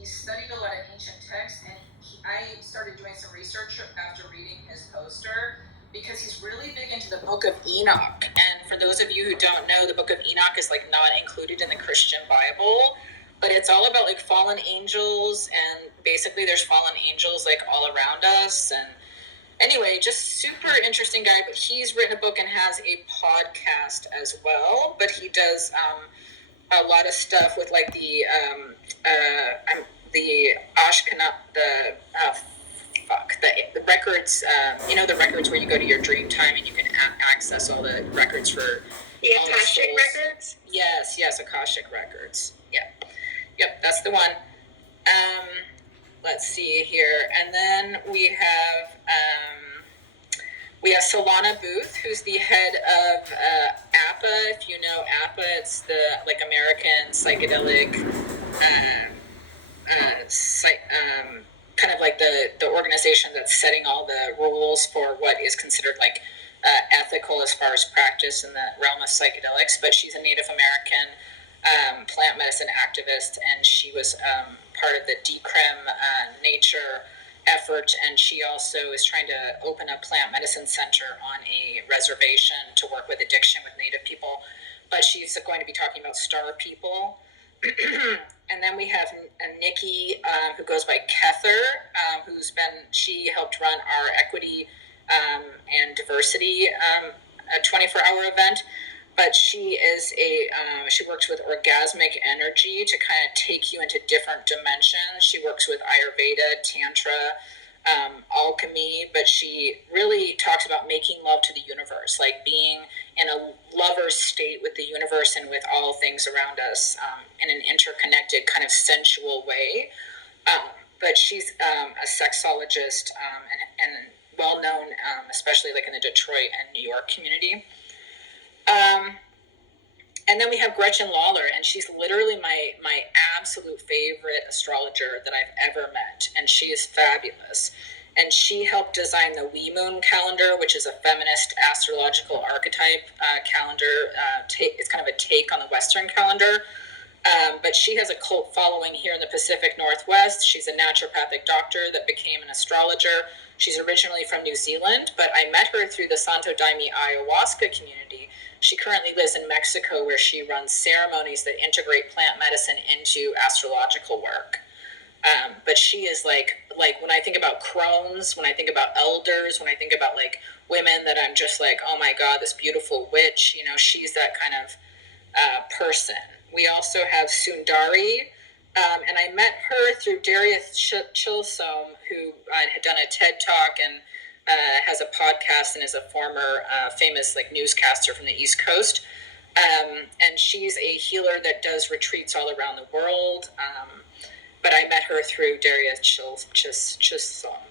he studied a lot of ancient texts, and I started doing some research after reading his poster, because he's really big into the Book of Enoch. And for those of you who don't know, the Book of Enoch is like not included in the Christian Bible, but it's all about like fallen angels, and basically there's fallen angels like all around us. And anyway, just super interesting guy. But he's written a book and has a podcast as well. But he does a lot of stuff with like the Ashkenaz, the records. The records where you go to your dream time and you can access all the records for the Akashic records. Yes, Akashic records. Yep, that's the one. Let's see here, and then we have Solana Booth, who's the head of APA. If you know APA, it's the like American psychedelic, kind of like the organization that's setting all the rules for what is considered like ethical as far as practice in the realm of psychedelics. But she's a Native American plant medicine activist, and she was part of the Decrim nature effort, and she also is trying to open a plant medicine center on a reservation to work with addiction with Native people. But she's going to be talking about star people. And then we have Nikki, who goes by Kether, she helped run our equity and diversity 24-hour event. But she works with orgasmic energy to kind of take you into different dimensions. She works with Ayurveda, Tantra, alchemy, but she really talks about making love to the universe, like being in a lover's state with the universe and with all things around us in an interconnected kind of sensual way. But she's a sexologist and well-known, especially like in the Detroit and New York community. And then we have Gretchen Lawler, and she's literally my absolute favorite astrologer that I've ever met, and she is fabulous. And she helped design the Wee Moon calendar, which is a feminist astrological archetype calendar. It's kind of a take on the Western calendar. But she has a cult following here in the Pacific Northwest. She's a naturopathic doctor that became an astrologer. She's originally from New Zealand, but I met her through the Santo Daime ayahuasca community. She currently lives in Mexico, where she runs ceremonies that integrate plant medicine into astrological work. But she is like when I think about crones, when I think about elders, when I think about like women that I'm just like, oh my God, this beautiful witch, she's that kind of person. We also have Sundari, and I met her through Darius Chilsome, who had done a TED Talk and has a podcast and is a former famous like newscaster from the East Coast. And she's a healer that does retreats all around the world. But I met her through Darius Chilsome.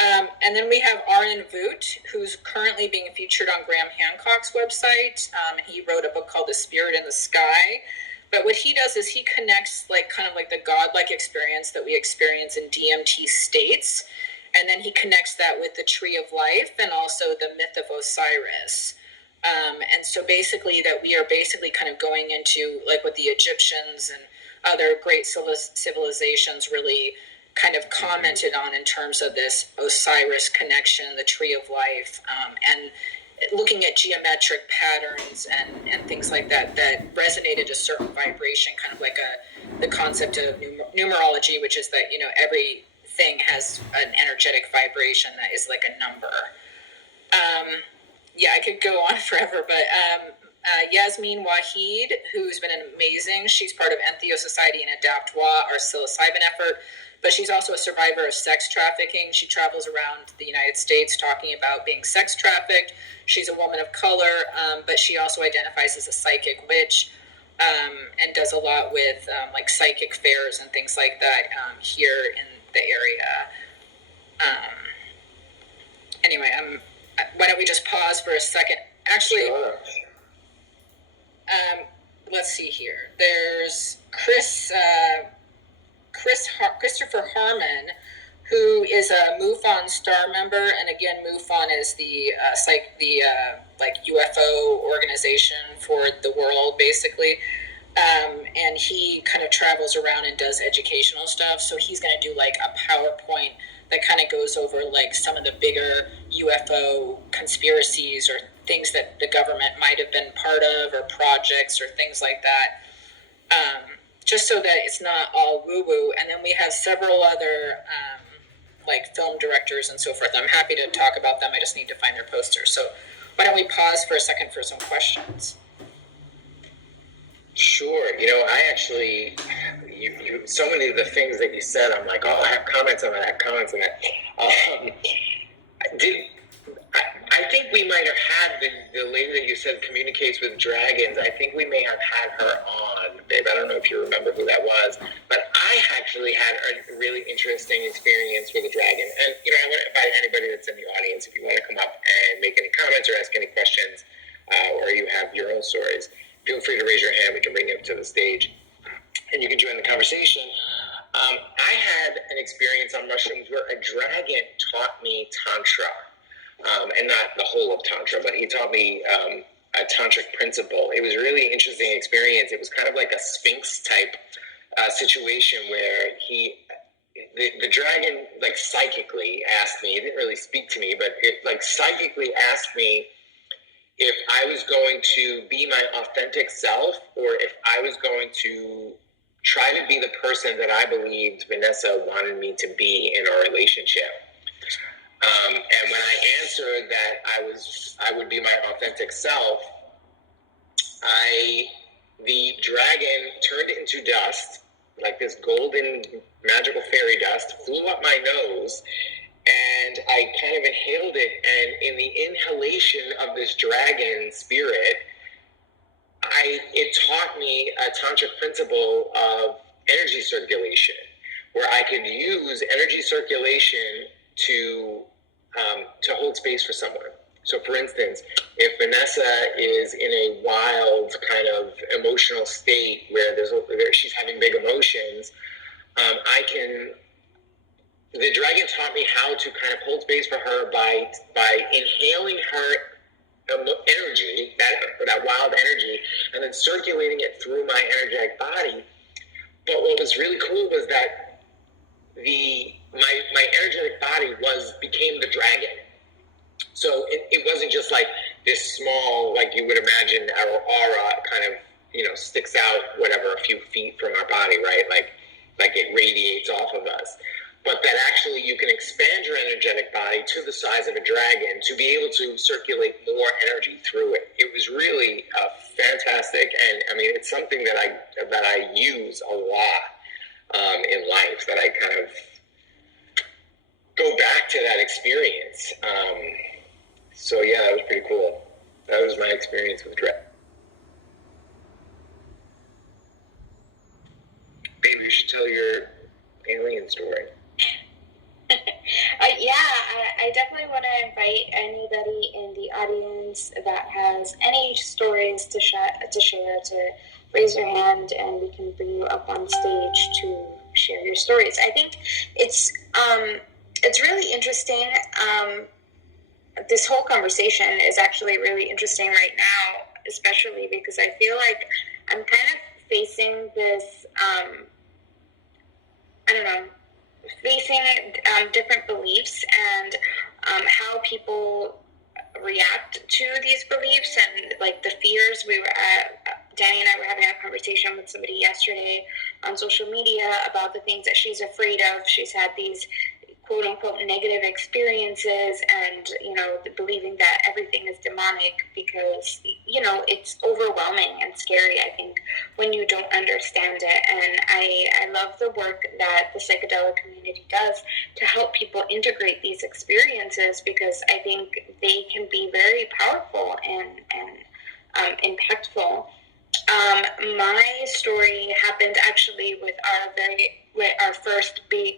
And then we have Arnon Voot, who's currently being featured on Graham Hancock's website. He wrote a book called The Spirit in the Sky. But what he does is he connects like kind of like the godlike experience that we experience in DMT states. And then he connects that with the Tree of Life and also the myth of Osiris. And so basically that we are basically kind of going into like what the Egyptians and other great civilizations really kind of commented on in terms of this Osiris connection, the Tree of Life, and looking at geometric patterns and things like that resonated a certain vibration, kind of like the concept of numerology, which is that, everything has an energetic vibration that is like a number. I could go on forever, but Yasmin Wahid, who's been amazing. She's part of Entheo Society and Adaptwa, our psilocybin effort, but she's also a survivor of sex trafficking. She travels around the United States talking about being sex trafficked. She's a woman of color, but she also identifies as a psychic witch, and does a lot with like psychic fairs and things like that here in the area. Anyway, why don't we just pause for a second? Actually, sure. Let's see here. There's Christopher Harmon, who is a MUFON star member, and again, MUFON is the like UFO organization for the world, basically. And he kind of travels around and does educational stuff. So he's going to do like a PowerPoint that kind of goes over like some of the bigger UFO conspiracies or things that the government might have been part of, or projects or things like that. Just so that it's not all woo-woo. And then we have several other like film directors and so forth. I'm happy to talk about them. I just need to find their posters. So why don't we pause for a second for some questions? Sure. I actually, so many of the things that you said, I'm like, oh, I have comments on that, I think we might have had the lady that you said communicates with dragons. I think we may have had her on, babe. I don't know if you remember who that was, but I actually had a really interesting experience with a dragon. And, I want to invite anybody that's in the audience, if you want to come up and make any comments or ask any questions, or you have your own stories, feel free to raise your hand. We can bring you up to the stage, and you can join the conversation. I had an experience on mushrooms where a dragon taught me Tantra. And not the whole of Tantra, but he taught me a tantric principle. It was a really interesting experience. It was kind of like a Sphinx type situation where the dragon like psychically asked me, it didn't really speak to me, but it like psychically asked me if I was going to be my authentic self, or if I was going to try to be the person that I believed Vanessa wanted me to be in our relationship. And when I answered that I would be my authentic self, the dragon turned it into dust, like this golden magical fairy dust, flew up my nose, and I kind of inhaled it. And in the inhalation of this dragon spirit, it taught me a tantric principle of energy circulation, where I could use energy circulation to hold space for someone. So, for instance, if Vanessa is in a wild kind of emotional state where she's having big emotions, the dragon taught me how to kind of hold space for her by inhaling her energy, that wild energy, and then circulating it through my energetic body. But what was really cool was that my energetic body became the dragon. So it wasn't just like this small, like you would imagine our aura kind of, sticks out a few feet from our body, right? Like it radiates off of us. But that actually you can expand your energetic body to the size of a dragon to be able to circulate more energy through it. It was really fantastic, and I mean it's something that I use a lot in life, that I kind of go back to that experience. So yeah, that was pretty cool. That was my experience with dragon. Maybe you should tell your alien story. I definitely want to invite anybody in the audience that has any stories to share to raise your hand, and we can bring you up on stage to share your stories. I think it's really interesting. This whole conversation is actually really interesting right now, especially because I feel like I'm kind of facing this, facing different beliefs and how people react to these beliefs and like the fears. Danny and I were having a conversation with somebody yesterday on social media about the things that she's afraid of. She's had these quote unquote negative experiences, and believing that everything is demonic because it's overwhelming and scary, I think, when you don't understand it. And I love the work that the psychedelic community does to help people integrate these experiences, because I think they can be very powerful and impactful. My story happened actually with our first big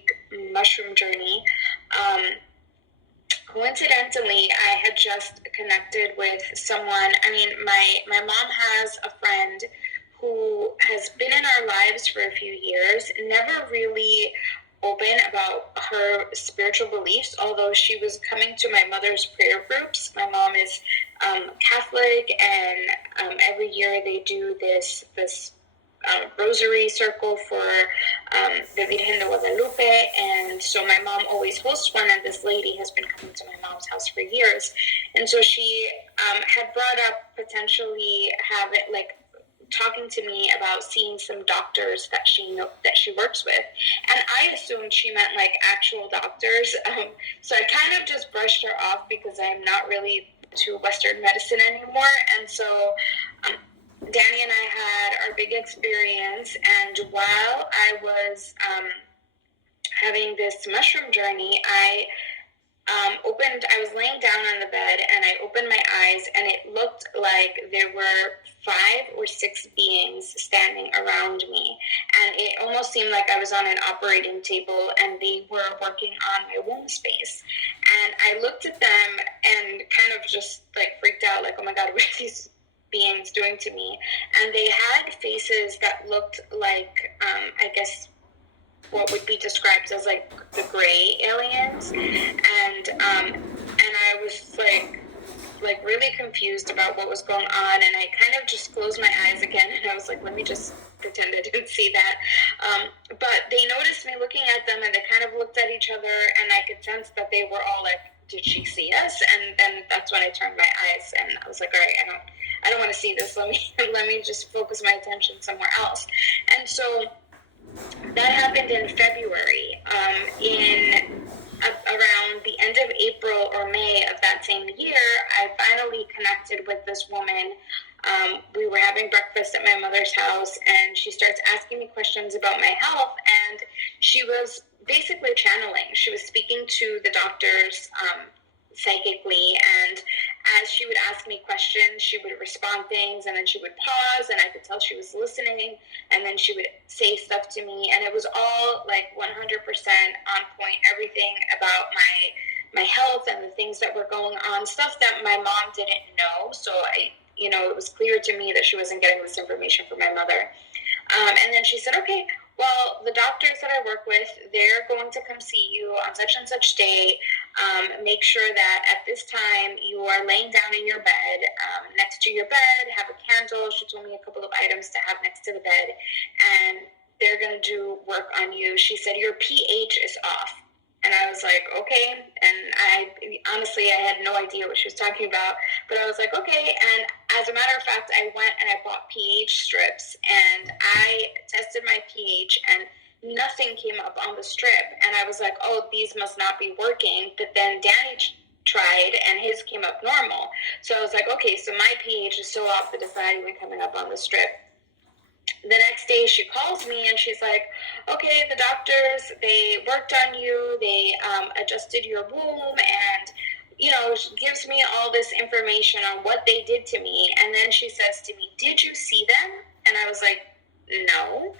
mushroom journey. Coincidentally, I had just connected with someone. I mean, my mom has a friend who has been in our lives for a few years, never really open about her spiritual beliefs, although she was coming to my mother's prayer groups. My mom is Catholic, and every year they do this rosary circle for the Virgen de Guadalupe, and so my mom always hosts one, and this lady has been coming to my mom's house for years, and so she had brought up potentially talking to me about seeing some doctors that she works with, and I assumed she meant like actual doctors. So I kind of just brushed her off because I'm not really to Western medicine anymore, and so Danny and I had our big experience, and while I was having this mushroom journey, I was laying down on the bed, and I opened my eyes, and it looked like there were 5 or 6 beings standing around me, and it almost seemed like I was on an operating table, and they were working on my womb space. And I looked at them and kind of just like freaked out, like, oh my God, what are these beings doing to me? And they had faces that looked like, I guess, what would be described as like the gray aliens, and I was like really confused about what was going on, and I kind of just closed my eyes again, and I was like, let me just pretend I didn't see that. But they noticed me looking at them, and they kind of looked at each other, and I could sense that they were all like, did she see us? And then that's when I turned my eyes, and I was like, all right, I don't want to see this. Let me just focus my attention somewhere else. And so that happened in February. Around the end of April or May of that same year, I finally connected with this woman. We were having breakfast at my mother's house, and she starts asking me questions about my health, and she was basically channeling. She was speaking to the doctors psychically, and as she would ask me questions, she would respond things, and then she would pause, and I could tell she was listening, and then she would say stuff to me, and it was all like 100% on point. Everything about my health and the things that were going on, stuff that my mom didn't know. So it was clear to me that she wasn't getting this information from my mother. And then she said, okay, well, the doctors that I work with, they're going to come see you on such and such day. Make sure that at this time you are laying down in your bed, next to your bed, have a candle. She told me a couple of items to have next to the bed, and they're going to do work on you. She said, your pH is off. And I was like, okay. And I had no idea what she was talking about, but I was like, okay. And as a matter of fact, I went and I bought pH strips, and I tested my pH, and nothing came up on the strip. And I was like, oh, these must not be working. But then Danny tried, and his came up normal. So I was like, okay, so my pH is so off that it's not even coming up on the strip. The next day she calls me, and she's like, okay, the doctors, they worked on you, they adjusted your womb, and she gives me all this information on what they did to me. And then she says to me, did you see them? And I was like, no.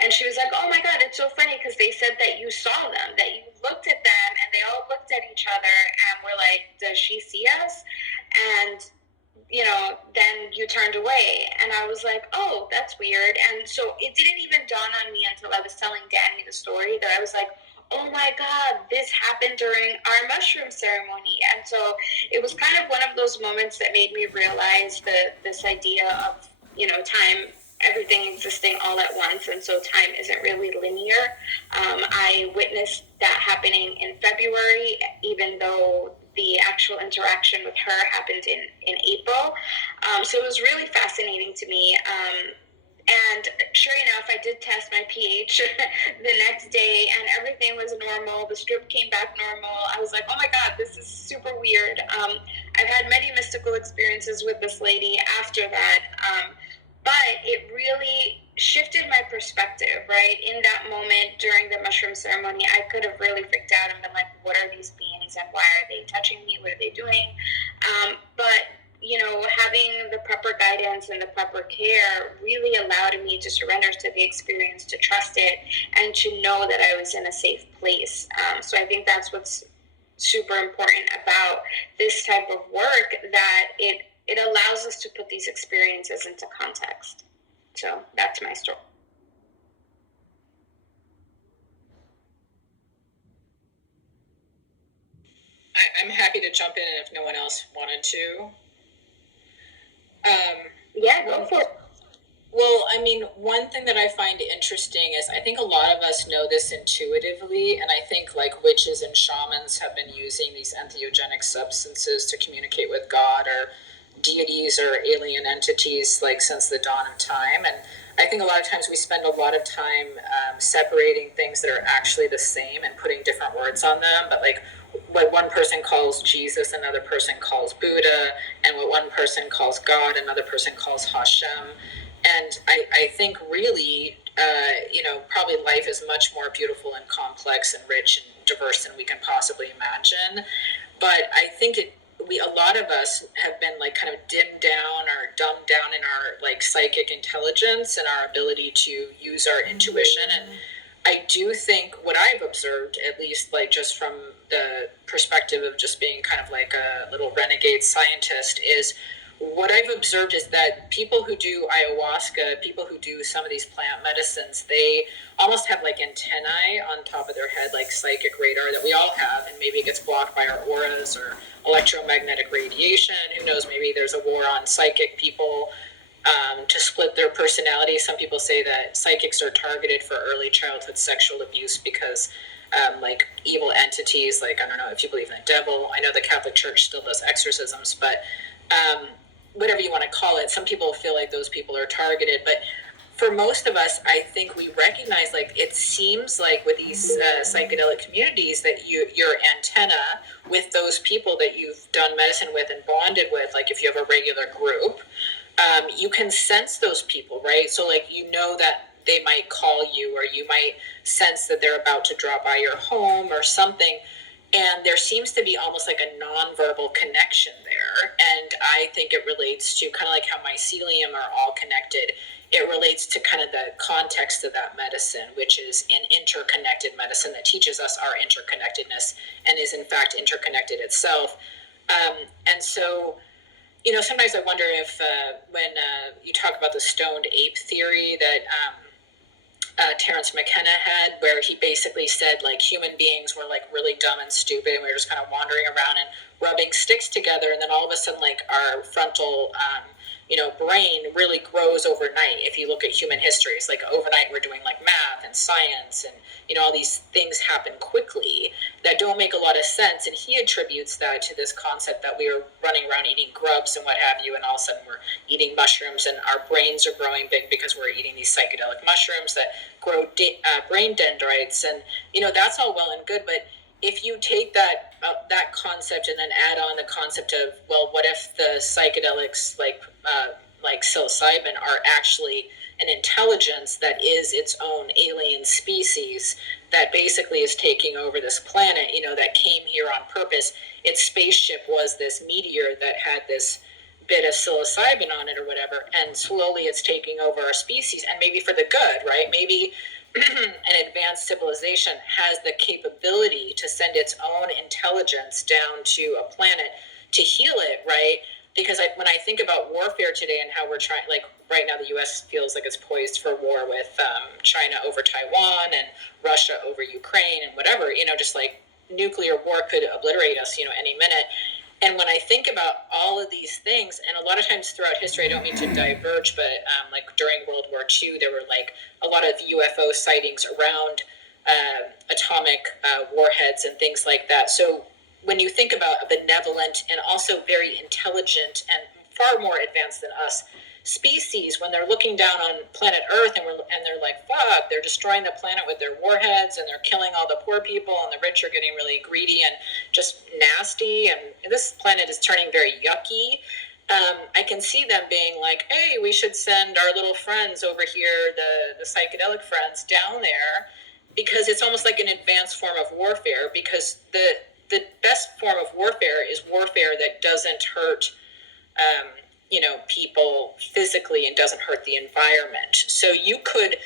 And she was like, oh my God, it's so funny because they said that you saw them, that you looked at them, and they all looked at each other and were like, does she see us? And then you turned away. And I was like, oh, that's weird. And so it didn't even dawn on me until I was telling Danny the story that I was like, oh my God, this happened during our mushroom ceremony. And so it was kind of one of those moments that made me realize this idea of, time, everything existing all at once. And so time isn't really linear. I witnessed that happening in February, even though the actual interaction with her happened in April. So it was really fascinating to me. And sure enough, I did test my pH the next day, and everything was normal. The strip came back normal. I was like, oh my God, this is super weird. I've had many mystical experiences with this lady after that, but it really shifted my perspective, right? In that moment during the mushroom ceremony, I could have really freaked out and been like, what are these beings, and why are they touching me? What are they doing? But having the proper guidance and the proper care really allowed me to surrender to the experience, to trust it, and to know that I was in a safe place. So I think that's what's super important about this type of work, that it allows us to put these experiences into context. So that's my story. I'm happy to jump in if no one else wanted to. Yeah, go for it. Well, I mean, one thing that I find interesting is I think a lot of us know this intuitively, and I think like witches and shamans have been using these entheogenic substances to communicate with God or deities or alien entities like since the dawn of time. And I think a lot of times we spend a lot of time separating things that are actually the same and putting different words on them, but like what one person calls Jesus, another person calls Buddha, and what one person calls God, another person calls Hashem. And I think really, probably life is much more beautiful and complex and rich and diverse than we can possibly imagine. But I think a lot of us have been like kind of dimmed down or dumbed down in our like psychic intelligence and our ability to use our intuition. And I do think what I've observed, at least like just from the perspective of just being kind of like a little renegade scientist, is what I've observed is that people who do ayahuasca, people who do some of these plant medicines, they almost have like antennae on top of their head, like psychic radar that we all have, and maybe it gets blocked by our auras or electromagnetic radiation. Who knows, maybe there's a war on psychic people to split their personality. Some people say that psychics are targeted for early childhood sexual abuse because like evil entities, like, I don't know if you believe in the devil. I know the Catholic Church still does exorcisms, but whatever you want to call it, some people feel like those people are targeted. But for most of us, I think we recognize, like, it seems like with these psychedelic communities that your antenna with those people that you've done medicine with and bonded with, like if you have a regular group, you can sense those people, right? So like, that they might call you, or you might sense that they're about to drop by your home or something. And there seems to be almost like a nonverbal connection there. And I think it relates to kind of like how mycelium are all connected. It relates to kind of the context of that medicine, which is an interconnected medicine that teaches us our interconnectedness and is in fact interconnected itself. And so, sometimes I wonder if when you talk about the stoned ape theory that Terence McKenna had, where he basically said like human beings were like really dumb and stupid, and we were just kind of wandering around and rubbing sticks together, and then all of a sudden like our frontal brain really grows overnight. If you look at human history, it's like overnight we're doing like math and science, and all these things happen quickly that don't make a lot of sense. And he attributes that to this concept that we were running around eating grubs and what have you, and all of a sudden we're eating mushrooms, and our brains are growing big because we're eating these psychedelic mushrooms that grow brain dendrites. And that's all well and good, but if you take that concept and then add on the concept of, well, what if the psychedelics like psilocybin are actually an intelligence that is its own alien species that basically is taking over this planet, that came here on purpose. Its spaceship was this meteor that had this bit of psilocybin on it or whatever, and slowly it's taking over our species, and maybe for the good, right? Maybe an advanced civilization has the capability to send its own intelligence down to a planet to heal it, right? Because when I think about warfare today and how we're trying, like right now the U.S. feels like it's poised for war with China over Taiwan and Russia over Ukraine and whatever, just like nuclear war could obliterate us, any minute. And when I think about all of these things, and a lot of times throughout history, I don't mean to diverge, but like during World War II, there were like a lot of UFO sightings around atomic warheads and things like that. So when you think about a benevolent and also very intelligent and far more advanced than us species, when they're looking down on planet Earth and they're like, fuck, they're destroying the planet with their warheads, and they're killing all the poor people, and the rich are getting really greedy and just nasty, and this planet is turning very yucky. I can see them being like, hey, we should send our little friends over here, the psychedelic friends, down there, because it's almost like an advanced form of warfare, because the best form of warfare is warfare that doesn't hurt people physically and doesn't hurt the environment. So you could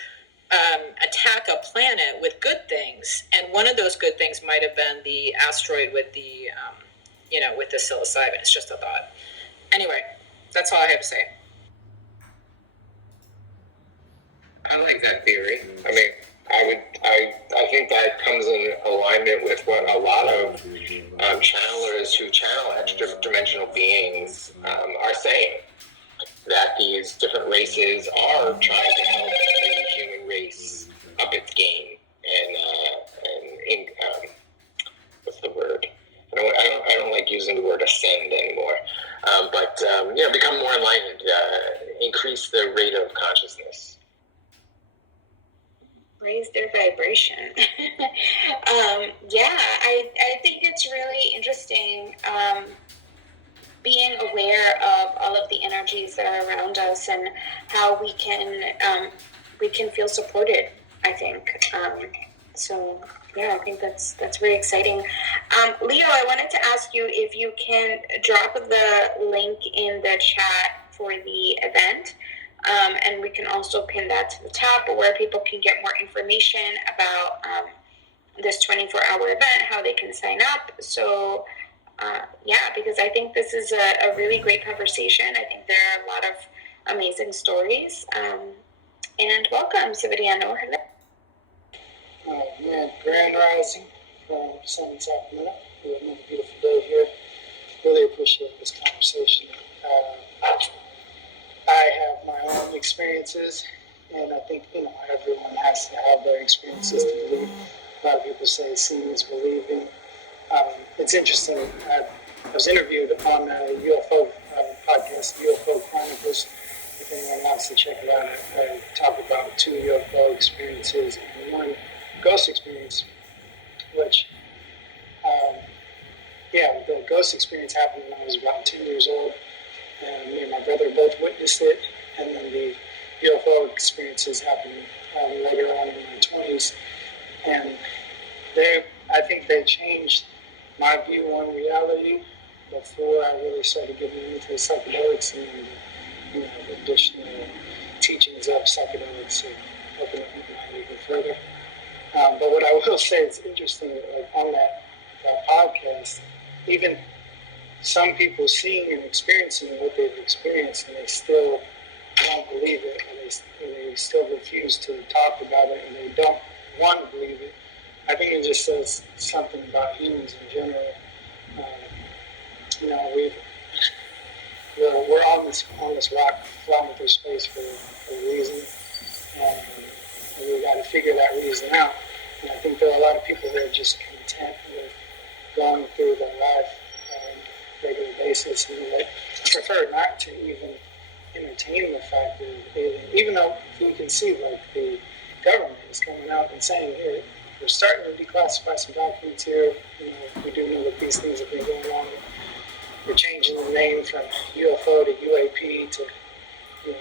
attack a planet with good things, and one of those good things might have been the asteroid with the with the psilocybin. It's just a thought. Anyway, that's all I have to say. I like that theory. I mean, I think that comes in alignment with what a lot of channelers who channel extra dimensional beings are saying. That these different races are trying to help the human race up its game and what's the word? I don't like using the word ascend anymore. But become more enlightened, increase the rate of consciousness. Raise their vibration. I think it's really interesting being aware of all of the energies that are around us and how we can feel supported, I think. I think that's very exciting. Leo, I wanted to ask you if you can drop the link in the chat for the event. And we can also pin that to the top where people can get more information about this 24-hour event, how they can sign up. So, because I think this is a really great conversation. I think there are a lot of amazing stories. And welcome, Severiano. Grand Rising from sunny Sacramento. We have another beautiful day here. Really appreciate this conversation. I have my own experiences, and I think everyone has to have their experiences to believe. A lot of people say seeing is believing. It's interesting. I was interviewed on a UFO podcast, UFO Chronicles. If anyone wants to check it out, I talk about 2 UFO experiences and 1 ghost experience, which, the ghost experience happened when I was about 10 years old. And me and my brother both witnessed it, and then the UFO experiences happened later on in my 20s. And I think they changed my view on reality before I really started getting into psychedelics and the additional teachings of psychedelics and opening up my mind even further. But what I will say is interesting, like on that podcast, even some people seeing and experiencing what they've experienced, and they still don't believe it, and they still refuse to talk about it, and they don't want to believe it. I think it just says something about humans in general. We're on this rock flying through space for a reason, and we got to figure that reason out. And I think there are a lot of people that are just content with going through their life on a regular basis, and they prefer not to even entertain the fact that even though we can see like the government is coming out and saying, here, we're starting to declassify some documents here. We do know that these things have been going on. We're changing the name from UFO to UAP to,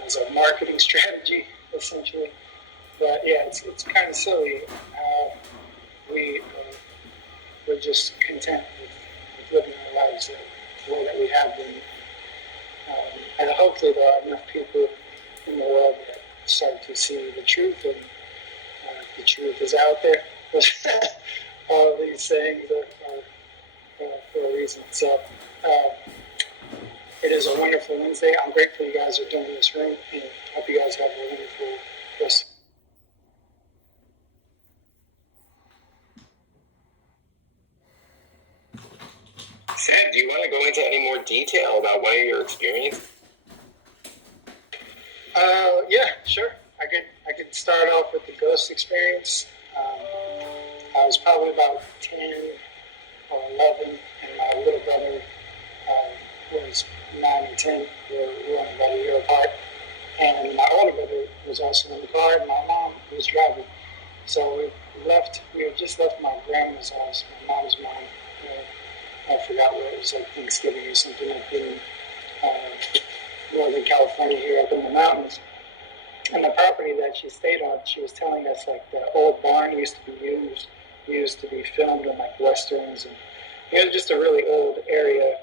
as a marketing strategy, essentially. But yeah, it's kind of silly how we're just content with living our lives the way that we have been. And hopefully there are enough people in the world that start to see the truth, and the truth is out there. All of these sayings are for a reason. So it is a wonderful Wednesday. I'm grateful you guys are doing this room, and hope you guys have a wonderful rest. Sam, do you want to go into any more detail about one of your experiences? Yeah, sure. I could start off with the ghost experience. I was probably about 10 or 11, and my little brother was 9 or 10. We were only about a year apart. And my older brother was also in the car, and my mom was driving. So we had just left my grandma's house, my mom's mom. I forgot where it was, like Thanksgiving or something, up in Northern California here up in the mountains. And the property that she stayed on, she was telling us like the old barn used to be used to be filmed in like westerns, and it was just a really old area,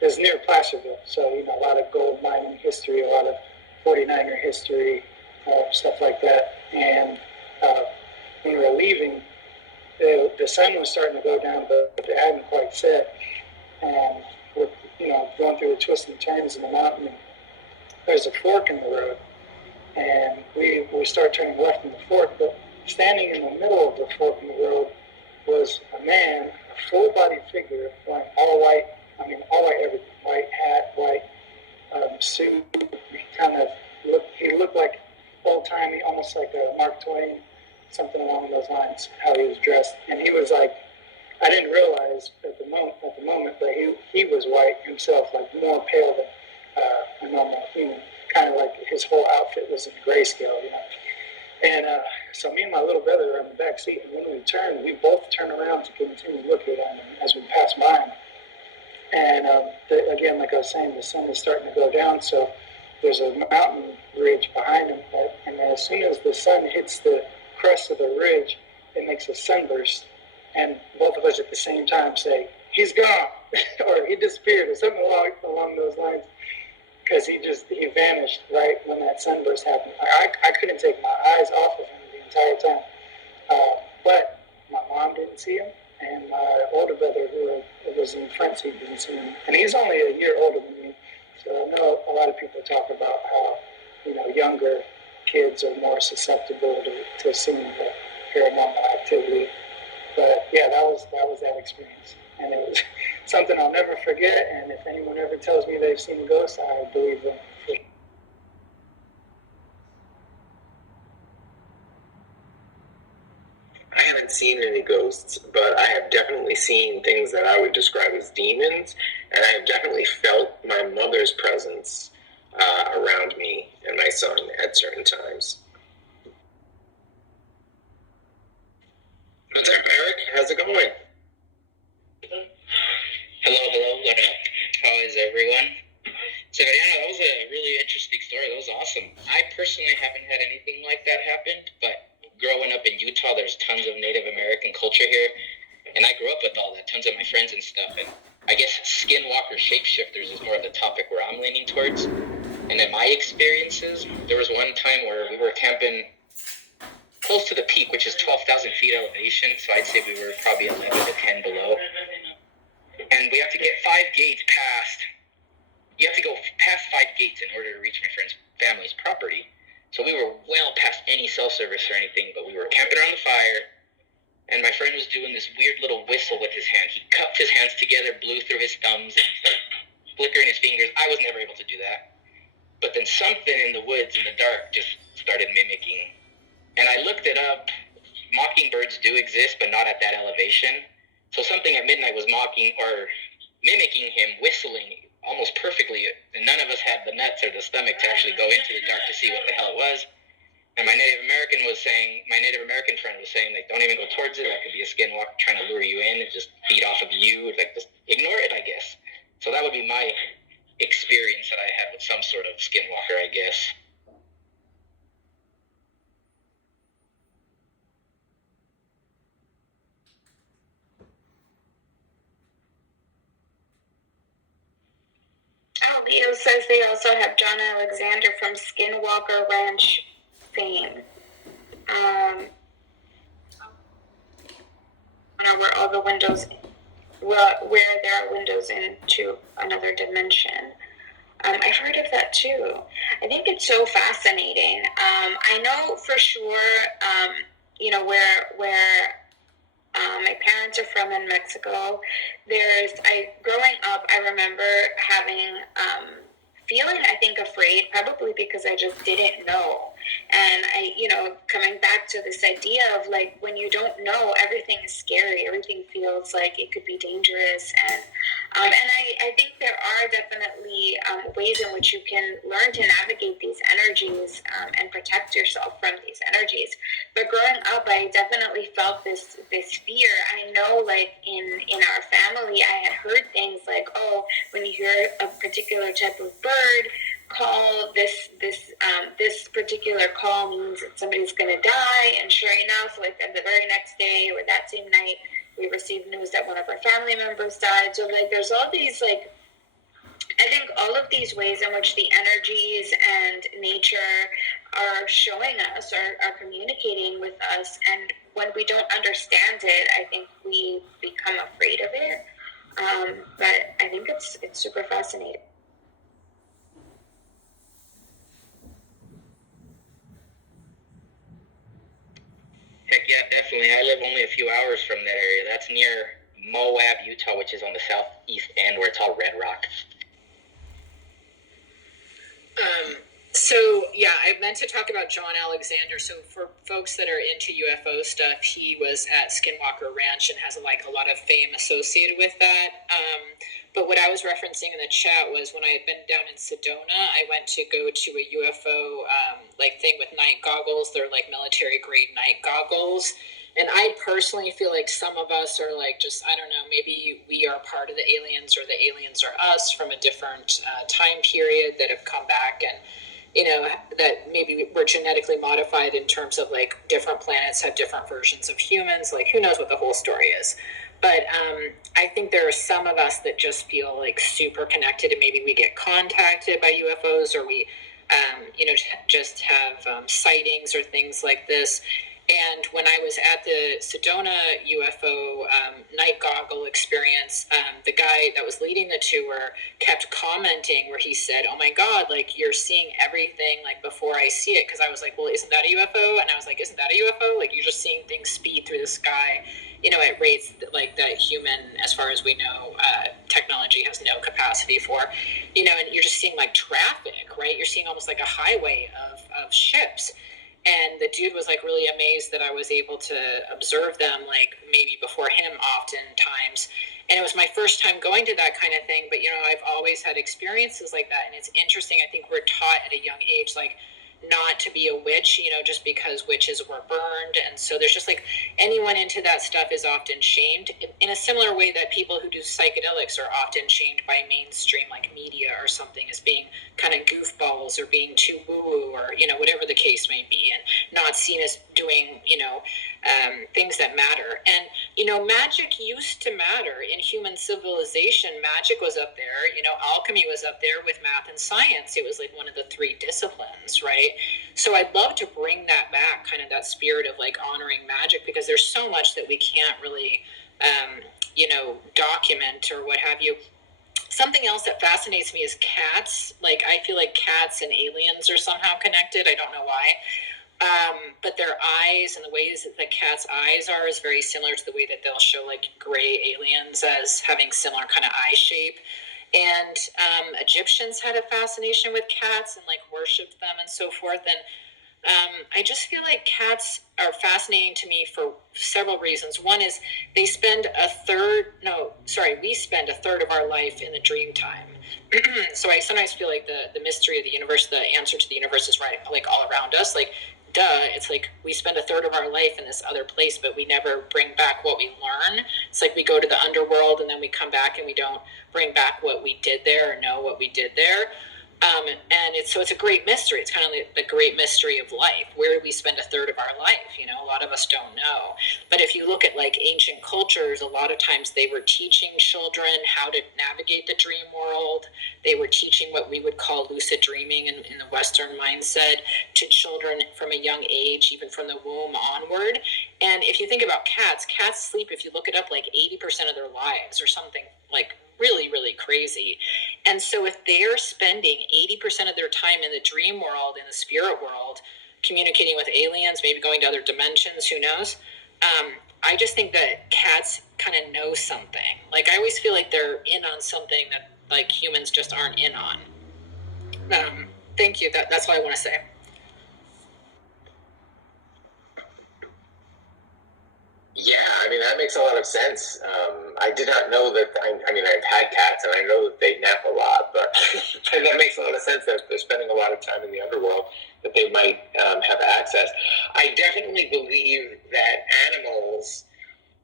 it was near Placerville, so a lot of gold mining history, a lot of 49er history, stuff like that. And when we were leaving, the sun was starting to go down, but it hadn't quite set. And we're going through the twists and turns in the mountain. There's a fork in the road, and we start turning left in the fork, but standing in the middle of the fork in the road was a man, a full-bodied figure, wearing all white everything, white hat, white suit. He looked like old-timey, almost like a Mark Twain, something along those lines, how he was dressed. And he was like, I didn't realize at the moment, but he was white himself, like more pale than a normal human. Kind of like his whole outfit was in grayscale, you know. And so me and my little brother were in the back seat, and when we both turned around to continue looking at him as we passed by him. And again, like I was saying, the sun is starting to go down, so there's a mountain ridge behind him. And as soon as the sun hits the crest of the ridge, it makes a sunburst. And both of us at the same time say, "He's gone," or "He disappeared," or something along those lines. Because he vanished right when that sunburst happened. I couldn't take my eyes off of him the entire time. But my mom didn't see him, and my older brother, who was in the front seat, didn't see him. And he's only a year older than me, so I know a lot of people talk about how, you know, younger kids are more susceptible to seeing the paranormal activity. But yeah, that was that experience, and it was something I'll never forget. And if anyone ever tells me they've seen a ghost, I believe them. I haven't seen any ghosts, but I have definitely seen things that I would describe as demons, and I have definitely felt my mother's presence around me and my son at certain times. What's up, Eric? How's it going? Hello, what up? How is everyone? So, Mariana, that was a really interesting story. That was awesome. I personally haven't had anything like that happen, but growing up in Utah, there's tons of Native American culture here, and I grew up with all that, tons of my friends and stuff, and I guess skinwalker shapeshifters is more of the topic where I'm leaning towards. And in my experiences, there was one time where we were camping close to the peak, which is 12,000 feet elevation, so I'd say we were probably 11 to 10 below. And we have to get 5 gates past. You have to go past 5 gates in order to reach my friend's family's property. So we were well past any cell service or anything, but we were camping around the fire, and my friend was doing this weird little whistle with his hand. He cupped his hands together, blew through his thumbs, and started flickering his fingers. I was never able to do that. But then something in the woods in the dark just started mimicking. And I looked it up. Mockingbirds do exist, but not at that elevation. So something at midnight was mimicking him, whistling almost perfectly. And none of us had the nuts or the stomach to actually go into the dark to see what the hell it was. And my Native American friend was saying, like, don't even go towards it. That could be a skinwalker trying to lure you in and just feed off of you. Like, just ignore it, I guess. So that would be my experience that I had with some sort of skinwalker, I guess. Leo says they also have John Alexander from Skinwalker Ranch fame. Where all the windows, where there are windows into another dimension. I've heard of that too. I think it's so fascinating. I know for sure, you know, where my parents are from in Mexico. Growing up, I remember having, feeling, I think, afraid, probably because I just didn't know. And coming back to this idea of, like, when you don't know, everything is scary. Everything feels like it could be dangerous. And I think there are definitely ways in which you can learn to navigate these energies and protect yourself from these energies. But growing up, I definitely felt this fear. I know, like, in our family, I had heard things like, oh, when you hear a particular type of bird call, this particular call means that somebody's going to die. And sure enough, like, the very next day or that same night, we received news that one of our family members died. So, like, there's all these, like, I think all of these ways in which the energies and nature are showing us, are communicating with us, and when we don't understand it, I think we become afraid of it. But I think it's super fascinating. Heck yeah, definitely. I live only a few hours from that area. That's near Moab, Utah, which is on the southeast end where it's all red rock. yeah, I meant to talk about John Alexander. So for folks that are into UFO stuff, he was at Skinwalker Ranch and has like a lot of fame associated with that. But what I was referencing in the chat was when I had been down in Sedona, I went to go to a UFO like thing with night goggles. They're like military grade night goggles. And I personally feel like some of us are like just, I don't know, maybe we are part of the aliens or the aliens are us from a different time period that have come back, and you know, that maybe we're genetically modified in terms of like different planets have different versions of humans. Like who knows what the whole story is. But I think there are some of us that just feel like super connected, and maybe we get contacted by UFOs, or we, you know, just have sightings or things like this. And when I was at the Sedona UFO night goggle experience, the guy that was leading the tour kept commenting where he said, "Oh my God, like you're seeing everything like before I see it." Because I was like, "Well, isn't that a UFO?" And I was like, "Isn't that a UFO? Like you're just seeing things speed through the sky, you know, at rates like that human, as far as we know, technology has no capacity for, you know, and you're just seeing like traffic, right? You're seeing almost like a highway of ships." And the dude was like really amazed that I was able to observe them like maybe before him oftentimes. And it was my first time going to that kind of thing. But, you know, I've always had experiences like that. And it's interesting. I think we're taught at a young age, like, not to be a witch, you know, just because witches were burned. And so there's just like anyone into that stuff is often shamed in a similar way that people who do psychedelics are often shamed by mainstream like media or something as being kind of goofballs or being too woo-woo or, you know, whatever the case may be, and not seen as doing, you know, things that matter. And, you know, magic used to matter in human civilization. Magic was up there, you know, alchemy was up there with math and science. It was like one of the three disciplines, right? So I'd love to bring that back, kind of that spirit of like honoring magic, because there's so much that we can't really, you know, document or what have you. Something else that fascinates me is cats. Like, I feel like cats and aliens are somehow connected. I don't know why. But their eyes and the ways that the cat's eyes are is very similar to the way that they'll show like gray aliens as having similar kind of eye shape. And Egyptians had a fascination with cats and like worshipped them and so forth. And I just feel like cats are fascinating to me for several reasons. One is we spend a third of our life in the dream time. So I sometimes feel like the mystery of the universe, the answer to the universe is right, like all around us. Like, duh, it's like we spend a third of our life in this other place, but we never bring back what we learn. It's like we go to the underworld and then we come back and we don't bring back what we did there or know what we did there. And it's a great mystery. It's kind of like the great mystery of life. Where do we spend a third of our life? You know, a lot of us don't know. But if you look at like ancient cultures, a lot of times they were teaching children how to navigate the dream world. They were teaching what we would call lucid dreaming in the Western mindset to children from a young age, even from the womb onward. And if you think about cats sleep, if you look it up, like 80% of their lives or something like really, really crazy. And so if they're spending 80% of their time in the dream world, in the spirit world, communicating with aliens, maybe going to other dimensions, who knows? I just think that cats kind of know something. Like, I always feel like they're in on something that like humans just aren't in on. Thank you. That's all I want to say. Yeah, I mean, that makes a lot of sense. I did not know that. I mean, I've had cats, and I know that they nap a lot, but that makes a lot of sense that if they're spending a lot of time in the underworld, that they might have access. I definitely believe that animals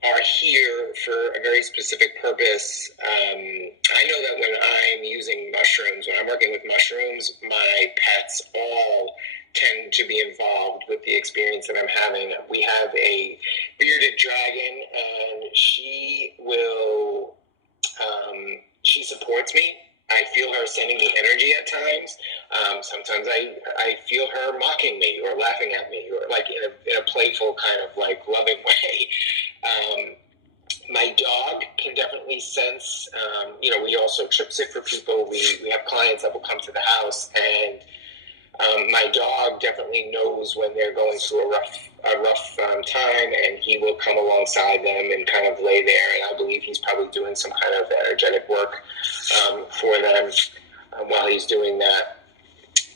are here for a very specific purpose. I know that when I'm using mushrooms, when I'm working with mushrooms, my pets all tend to be involved with the experience that I'm having. We have a bearded dragon, and she will, she supports me. I feel her sending me energy at times. Sometimes I feel her mocking me or laughing at me, or like in a playful kind of like loving way. My dog can definitely sense, you know, we also trip sit for people. We have clients that will come to the house, and my dog definitely knows when they're going through a rough time, and he will come alongside them and kind of lay there. And I believe he's probably doing some kind of energetic work for them while he's doing that.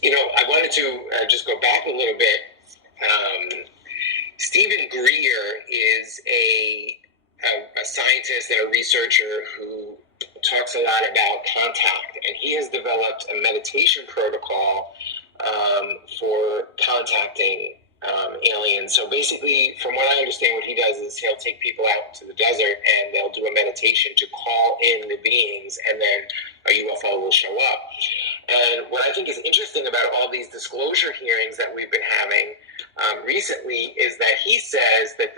You know, wanted to just go back a little bit. Stephen Greer is a scientist and a researcher who talks a lot about contact, and he has developed a meditation protocol for contacting aliens. So basically, from what I understand, what he does is he'll take people out to the desert and they'll do a meditation to call in the beings, and then a UFO will show up. And what I think is interesting about all these disclosure hearings that we've been having recently is that he says that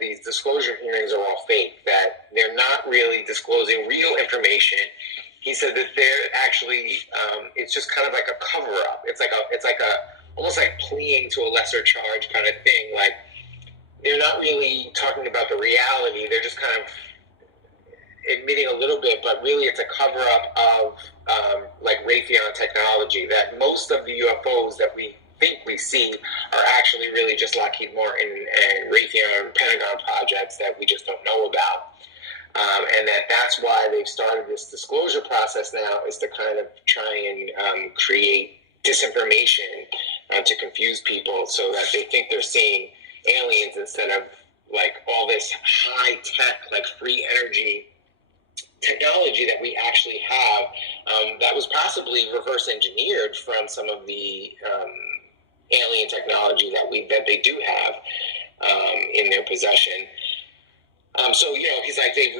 these disclosure hearings are all fake, that they're not really disclosing real information. He said that they're actually it's just kind of like a cover up. It's like almost like pleading to a lesser charge kind of thing. Like, they're not really talking about the reality. They're just kind of admitting a little bit, but really it's a cover up of like Raytheon technology, that most of the UFOs that we think we see are actually really just Lockheed Martin and Raytheon Pentagon projects that we just don't know about. And that's why they've started this disclosure process now, is to kind of try and create disinformation to confuse people so that they think they're seeing aliens instead of like all this high tech, like free energy technology that we actually have, that was possibly reverse engineered from some of the alien technology that they do have in their possession. So he's like, they've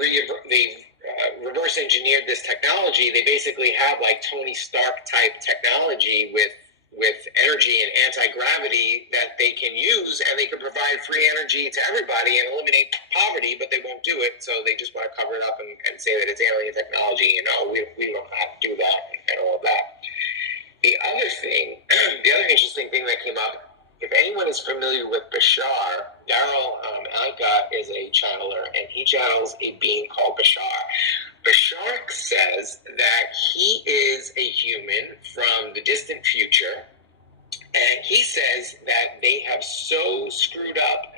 reverse engineered this technology. They basically have like Tony Stark type technology with energy and anti-gravity that they can use, and they can provide free energy to everybody and eliminate poverty, but they won't do it. So they just want to cover it up and say that it's alien technology. We don't know how to do that and all of that. The other interesting thing that came up, if anyone is familiar with Bashar, Daryl Anka is a channeler, and he channels a being called Bashar. Bashar says that he is a human from the distant future, and he says that they have so screwed up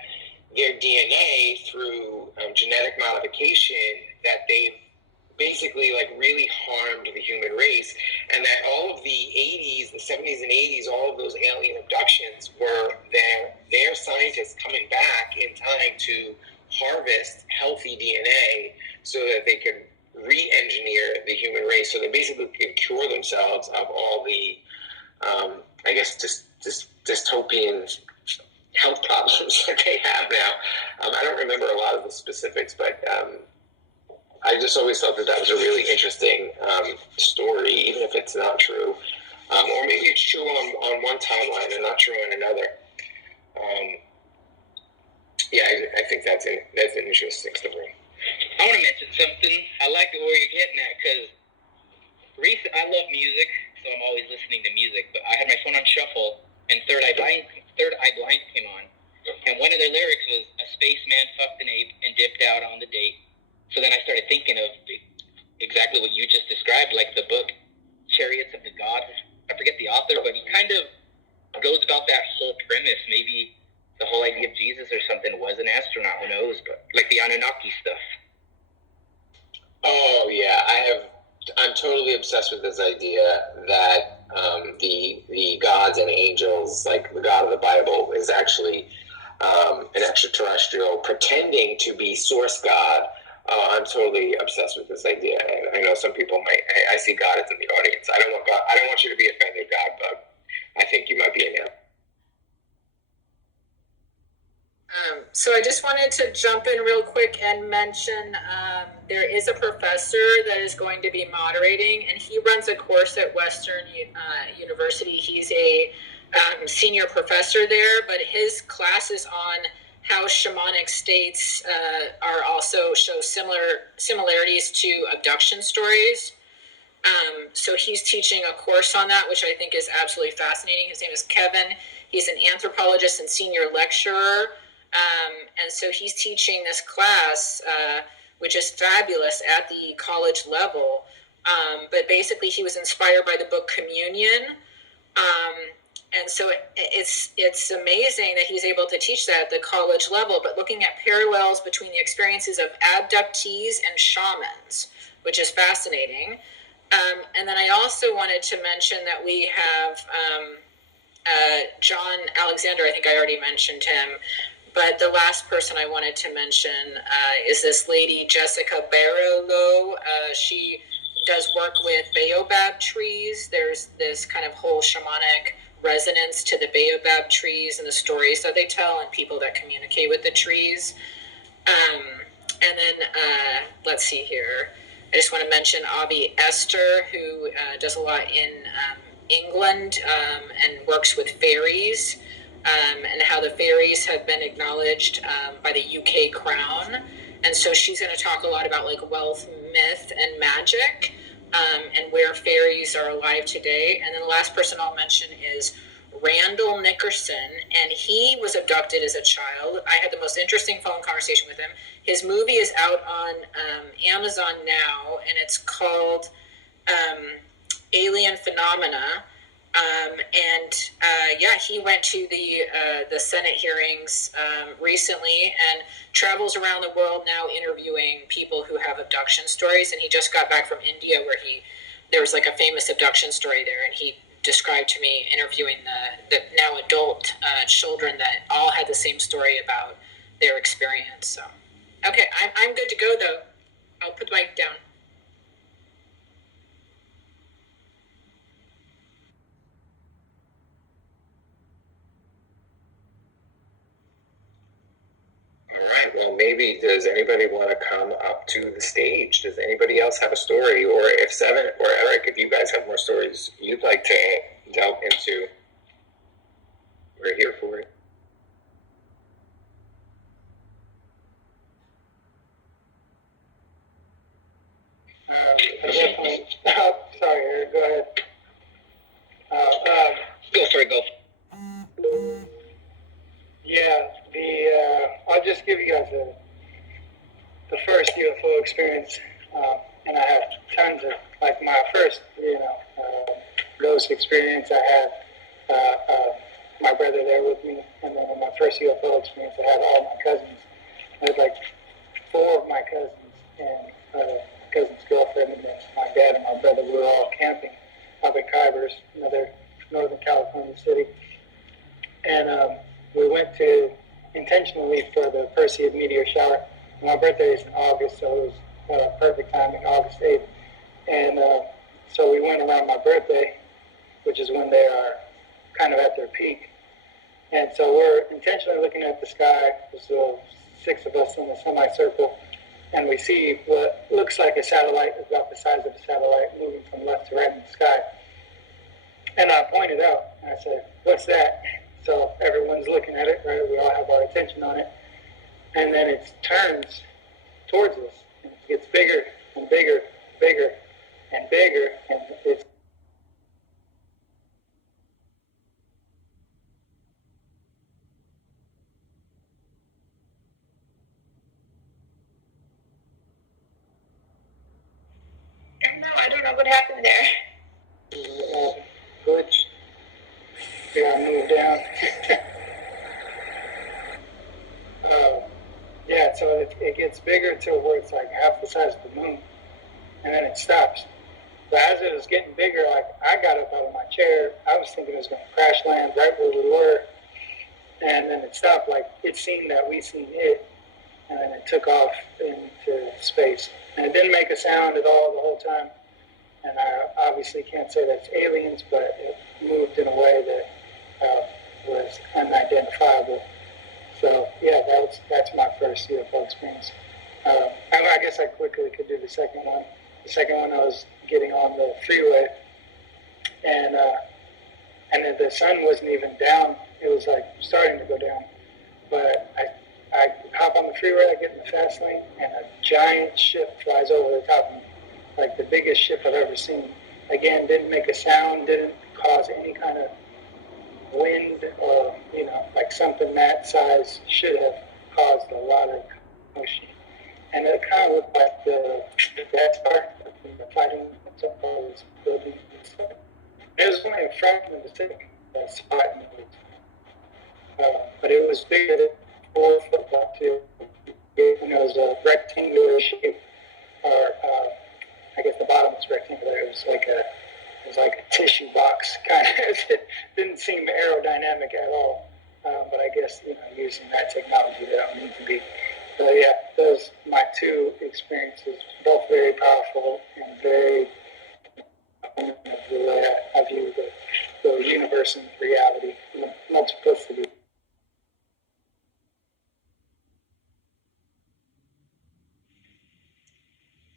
their DNA through genetic modification that they've basically like really harmed the human race, and that all of the 80s, the 70s and 80s, all of those alien abductions were their scientists coming back in time to harvest healthy DNA so that they could re-engineer the human race, so they basically could cure themselves of all the I guess dystopian health problems that they have now. I don't remember a lot of the specifics, but I just always thought that was a really interesting story, even if it's not true. Or maybe it's true on one timeline and not true on another. I think that's an interesting story. I want to mention something. I like where you're getting at, because I love music, so I'm always listening to music, but I had my phone on shuffle, and Third Eye Blind came on, and one of their lyrics was, "A spaceman fucked an ape and dipped out on the date." So then I started thinking of exactly what you just described, like the book Chariots of the Gods. I forget the author, but he kind of goes about that whole premise. Maybe the whole idea of Jesus or something was an astronaut, who knows, but like the Anunnaki stuff. Oh yeah, I'm totally obsessed with this idea that the gods and angels, like the God of the Bible, is actually an extraterrestrial pretending to be source God. I'm totally obsessed with this idea. I know some people might. I see God as in the audience. I don't want you to be offended, God, but I think you might be in here. So I just wanted to jump in real quick and mention there is a professor that is going to be moderating, and he runs a course at Western University. He's a senior professor there, but his class is on how shamanic states are also show similarities to abduction stories. So he's teaching a course on that, which I think is absolutely fascinating. His name is Kevin. He's an anthropologist and senior lecturer. And so he's teaching this class, which is fabulous at the college level. But basically he was inspired by the book Communion. And so it's amazing that he's able to teach that at the college level, but looking at parallels between the experiences of abductees and shamans, which is fascinating. And then I also wanted to mention that we have John Alexander. I think I already mentioned him. But the last person I wanted to mention is this lady, Jessica Barolo. She does work with baobab trees. There's this kind of whole shamanic resonance to the baobab trees and the stories that they tell and people that communicate with the trees. And then let's see here. I just want to mention Avi Esther, who does a lot in England and works with fairies, and how the fairies have been acknowledged by the UK Crown. And so she's going to talk a lot about like wealth, myth, and magic, and where fairies are alive today. And then the last person I'll mention is Randall Nickerson, and he was abducted as a child. I had the most interesting phone conversation with him. His movie is out on Amazon now, and it's called Alien Phenomena. He went to the Senate hearings recently and travels around the world now interviewing people who have abduction stories. And he just got back from India, where there was like a famous abduction story there, and he described to me interviewing the now adult children that all had the same story about their experience. So, okay, I'm good to go though. I'll put the mic down. All right. Well, maybe does anybody want to come up to the stage? Does anybody else have a story? Or if Seven or Eric, if you guys have more stories you'd like to delve into, we're here for it. Sorry, Eric, go ahead. Go for it, go. Yeah, I'll just give you guys the first UFO experience, and I have tons of, like my first, ghost experience. I had my brother there with me, and then in my first UFO experience, I had all my cousins. I had like 4 of my cousins and my cousin's girlfriend, and then my dad and my brother. We were all camping up in Kitover, another Northern California city, and we went to intentionally for the Perseid meteor shower. My birthday is in August, so it was perfect timing, August 8th. And so we went around my birthday, which is when they are kind of at their peak. And so we're intentionally looking at the sky. There's 6 of us in a semicircle, and we see what looks like a satellite, about the size of a satellite, moving from left to right in the sky. And I pointed out, and I said, "What's that?" So everyone's looking at it, right? We all have our attention on it. And then it turns towards us, and it gets bigger and bigger, bigger and bigger, and it's No, I don't know what happened there. glitch. Yeah, I moved down. So it gets bigger till where it's like half the size of the moon, and then it stops. But as it was getting bigger, like I got up out of my chair. I was thinking it was going to crash land right where we were, and then it stopped. Like it seen that we seen it, and then it took off into space. And it didn't make a sound at all the whole time. And I obviously can't say that's aliens, but it moved in a way that was unidentifiable. So yeah, that's my first UFO experience. I guess I quickly could do the second one. The second one, I was getting on the freeway, and the sun wasn't even down. It was like starting to go down. But I hop on the freeway, I get in the fast lane, and a giant ship flies over the top of me, like the biggest ship I've ever seen. Again, didn't make a sound, didn't cause any kind of wind or, like something that size should have caused a lot of commotion. And it kind of looked like the Death Star, the fighting building. It was only a fraction of the city spot, but it was bigger than 4 football too. It was a rectangular shape, or I guess the bottom was rectangular. It was like a tissue box kind of. It didn't seem aerodynamic at all. But I guess using that technology, they don't need to be. So yeah, those are my two experiences, both very powerful and very the way I view the universe and reality, multiplicity.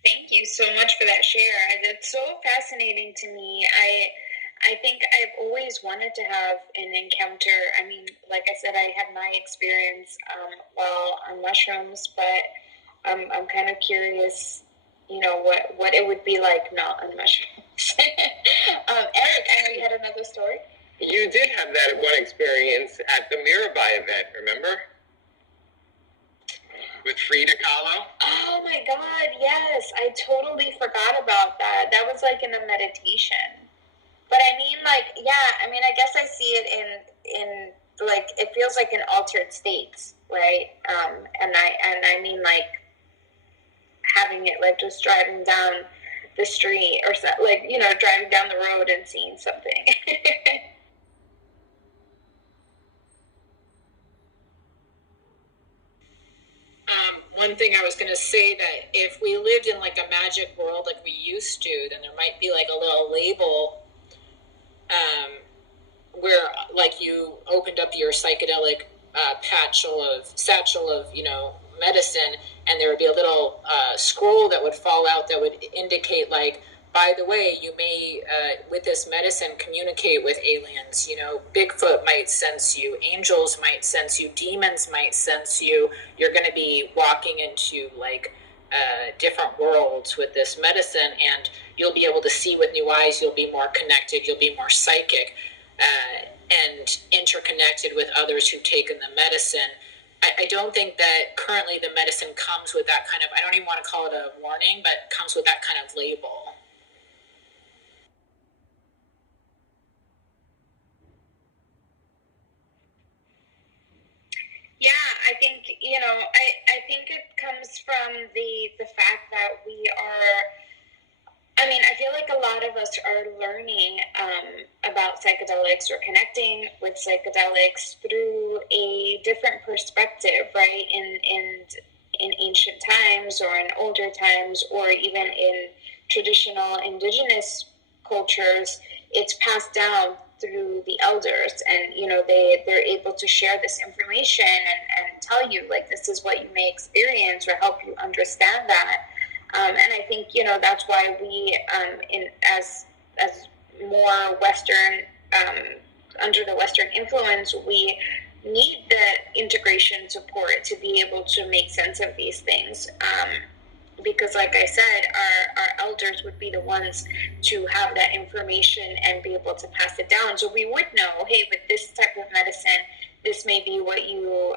Thank you so much for that share. It's so fascinating to me. I think I've always wanted to have an encounter. I mean, like I said, I had my experience while on mushrooms, but I'm kind of curious, what it would be like not on mushrooms. Eric, I know you had another story. You did have that one experience at the Mirabai event, remember? With Frida Kahlo? Oh my God, yes. I totally forgot about that. That was like in a meditation. But I mean, I guess I see it in like, it feels like in altered states, right? And I mean, like, having it, like, just driving down the street or so, like, driving down the road and seeing something. One thing I was going to say, that if we lived in like a magic world like we used to, then there might be like a little label where like you opened up your psychedelic satchel of medicine, and there would be a little scroll that would fall out that would indicate, like, by the way, you may with this medicine communicate with aliens. Bigfoot might sense you, angels might sense you, demons might sense you. You're going to be walking into like different worlds with this medicine, and you'll be able to see with new eyes. You'll be more connected, you'll be more psychic and interconnected with others who've taken the medicine. I don't think that currently the medicine comes with that kind of, I don't even want to call it a warning, but comes with that kind of label. Yeah, I think, I think it comes from the fact that we are, I feel like a lot of us are learning about psychedelics or connecting with psychedelics through a different perspective, right? In ancient times or in older times, or even in traditional indigenous cultures, it's passed down through the elders, and they're able to share this information and tell you, like, this is what you may experience, or help you understand that. And I think that's why we, as more Western, under the Western influence, we need the integration support to be able to make sense of these things. Because, like I said, our elders would be the ones to have that information and be able to pass it down. So we would know, hey, with this type of medicine, this may be what you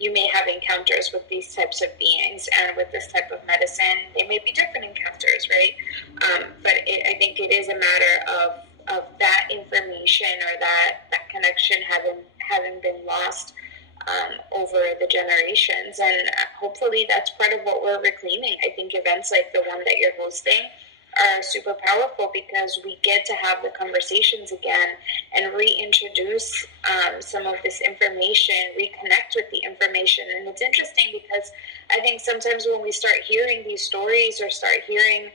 may have encounters with these types of beings, and with this type of medicine, they may be different encounters, right? But I think it is a matter of that information, or that connection having been lost over the generations, and hopefully that's part of what we're reclaiming. I think events like the one that you're hosting are super powerful, because we get to have the conversations again and reintroduce some of this information, reconnect with the information. And it's interesting because I think sometimes when we start hearing these stories, or start hearing,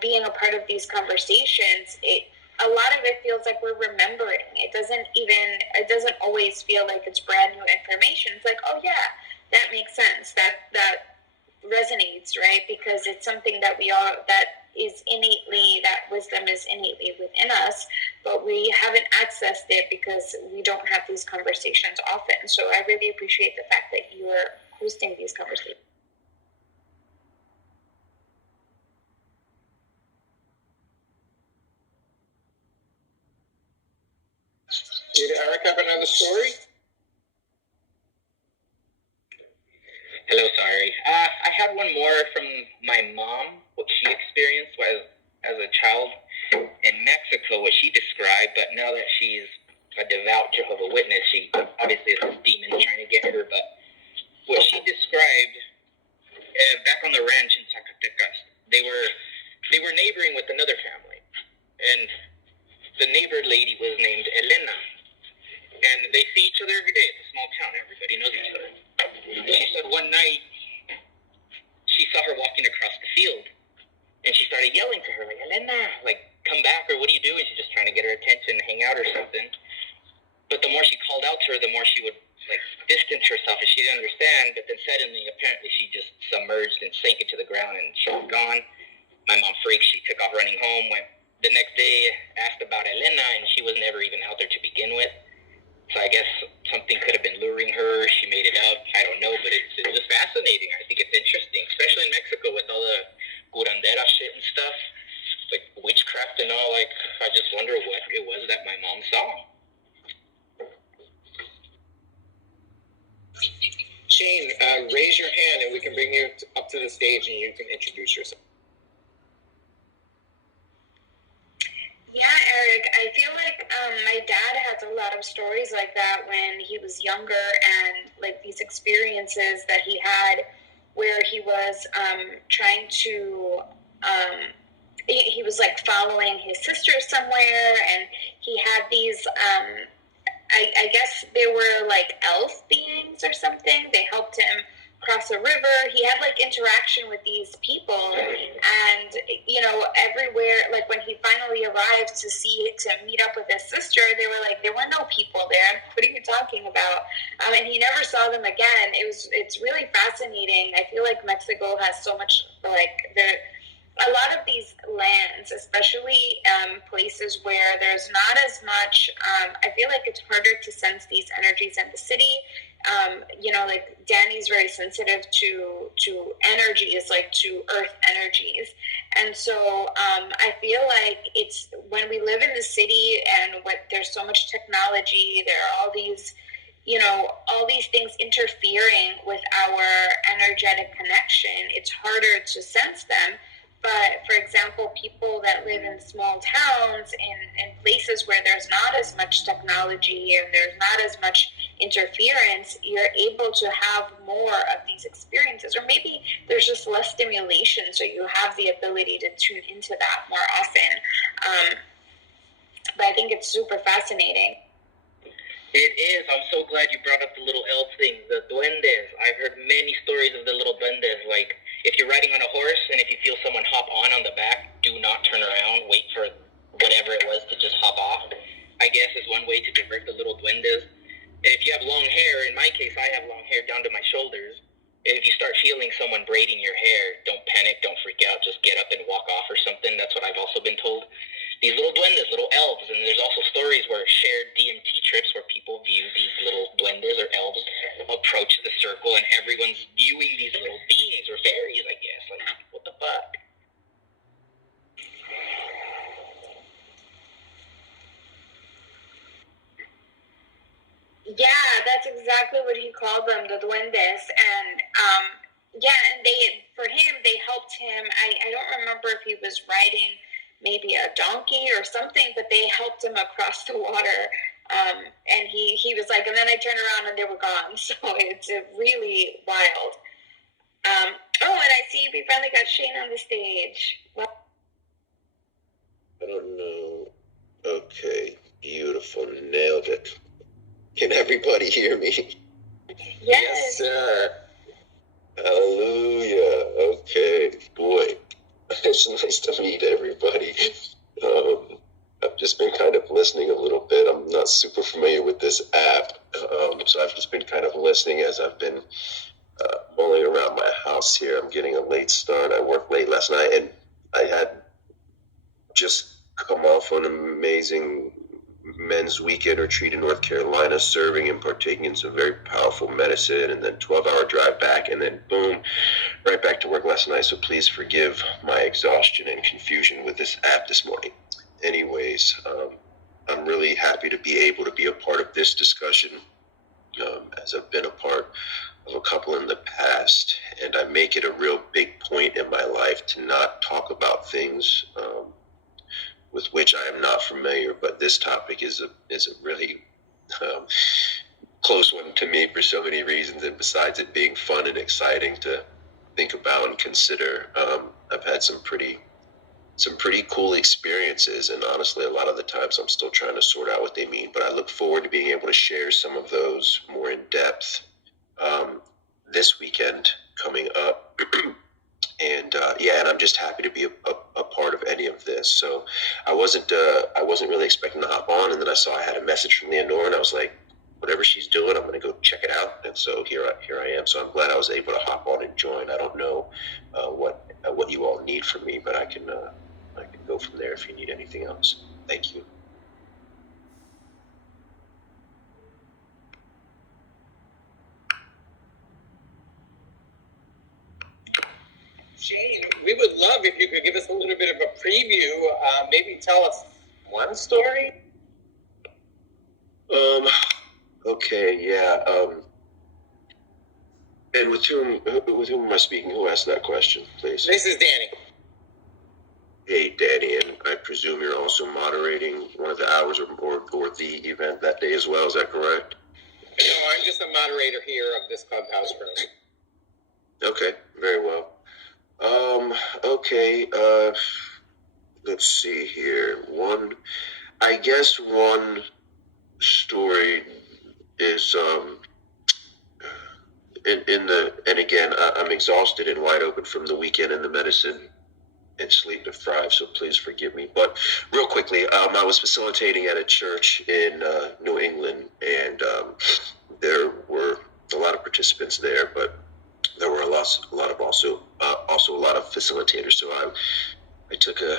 being a part of these conversations, a lot of it feels like we're remembering. It doesn't always feel like it's brand new information. It's like, oh yeah, that makes sense. That resonates, right? Because it's something that that wisdom is innately within us, but we haven't accessed it because we don't have these conversations often. So I really appreciate the fact that you're hosting these conversations. Did Eric have another story? Hello, sorry. I had one more from my mom, what she experienced as a child in Mexico, what she described, but now that she's a devout Jehovah's Witness, she obviously is a demon trying to get her, but what she described, back on the ranch in Zacatecas, they were were neighboring with another family, and the neighbor lady was named Elena, and they see each other every day. It's a small town; everybody knows each other. She said one night she saw her walking across the field, and she started yelling to her, like, Elena, like, come back, or what are you doing? She's just trying to get her attention, hang out or something. But the more she called out to her, the more she would, like, distance herself, and she didn't understand. But then suddenly, apparently, she just submerged and sank into the ground, and she was gone. My mom freaked. She took off running home, went the next day, asked about Elena, and she was never even out there to begin with. So I guess something could have been luring her. She made it up. I don't know, but it's just fascinating. I think it's interesting, especially in Mexico with all the curandera shit and stuff, like witchcraft and all. Like, I just wonder what it was that my mom saw. Shane, raise your hand and we can bring you up to the stage and you can introduce yourself. Yeah, Eric, I feel like my dad has a lot of stories like that when he was younger, and like these experiences that he had where he was trying to, he was like following his sister somewhere, and he had these, I guess they were like elf beings or something. They helped him cross a river. He had like interaction with these people, and everywhere, like when he finally arrived to meet up with his sister, they were like, there were no people there. What are you talking about? And he never saw them again. It's really fascinating. I feel like Mexico has so much, like, a lot of these lands, especially places where there's not as much, I feel like it's harder to sense these energies in the city. Like Danny's very sensitive to energies, like to earth energies. And so I feel like it's when we live in the city and there's so much technology, there are all these things interfering with our energetic connection, it's harder to sense them. But for example, people that live in small towns in places where there's not as much technology and there's not as much interference, you're able to have more of these experiences. Or maybe there's just less stimulation, so you have the ability to tune into that more often. But I think it's super fascinating. It is. I'm so glad you brought up the little elf things, the duendes. I've heard many stories of the little duendes. Like, if you're riding on a horse and if you feel someone hop on the back, do not turn around. Wait for whatever it was to just hop off, I guess, is one way to divert the little duendes. And if you have long hair, in my case, I have long hair down to my shoulders. And if you start feeling someone braiding your hair, don't panic, don't freak out, just get up and walk off or something. That's what I've also been told. These little duendes, little elves, and there's also stories where shared DMT trips where people view these little duendes or elves approach the circle and everyone's viewing these little beings or fairies, I guess. Like, what the fuck? Yeah, that's exactly what he called them, the duendes. And and for him, they helped him. I don't remember if he was riding maybe a donkey or something, but they helped him across the water. And he was like, and then I turned around and they were gone. So it's really wild. And I see we finally got Shane on the stage. Well, I don't know. Okay, beautiful, nailed it. Can everybody hear me? yes. Sir. Hallelujah. Okay, boy, it's nice to meet everybody. I've just been kind of listening a little bit. I'm not super familiar with this app, so I've just been kind of listening as I've been mulling around my house here. I'm getting a late start. I worked late last night, and I had just come off an amazing men's weekend retreat in North Carolina, serving and partaking in some very powerful medicine, and then 12-hour drive back, and then boom, right back to work last night. So please forgive my exhaustion and confusion with this app this morning. Anyways, I'm really happy to be able to be a part of this discussion, as I've been a part of a couple in the past, and I make it a real big point in my life to not talk about things with which I am not familiar. But this topic is a really close one to me for so many reasons, and besides it being fun and exciting to think about and consider, I've had some pretty some pretty cool experiences, and honestly, a lot of the times I'm still trying to sort out what they mean. But I look forward to being able to share some of those more in depth this weekend coming up. And and I'm just happy to be a part of any of this. So I wasn't really expecting to hop on, and then I saw I had a message from Leonora, and I was like, whatever she's doing, I'm going to go check it out. And so here I am. So I'm glad I was able to hop on and join. I don't know what you all need from me, but I can go from there if you need anything else. Thank you. Shane, we would love if you could give us a little bit of a preview. Maybe tell us one story. Okay. Yeah. And with whom am I speaking? Who asked that question, please? This is Danny. Hey, Danny, and I presume you're also moderating one of the hours or the event that day as well. Is that correct? No, I'm just a moderator here of this clubhouse room. Okay, very well. Okay, let's see here. One story is, and again, I'm exhausted and wide open from the weekend and the medicine and sleep deprived, so please forgive me. But real quickly, I was facilitating at a church in New England, and there were a lot of participants there, but there were also a lot of facilitators. So I took a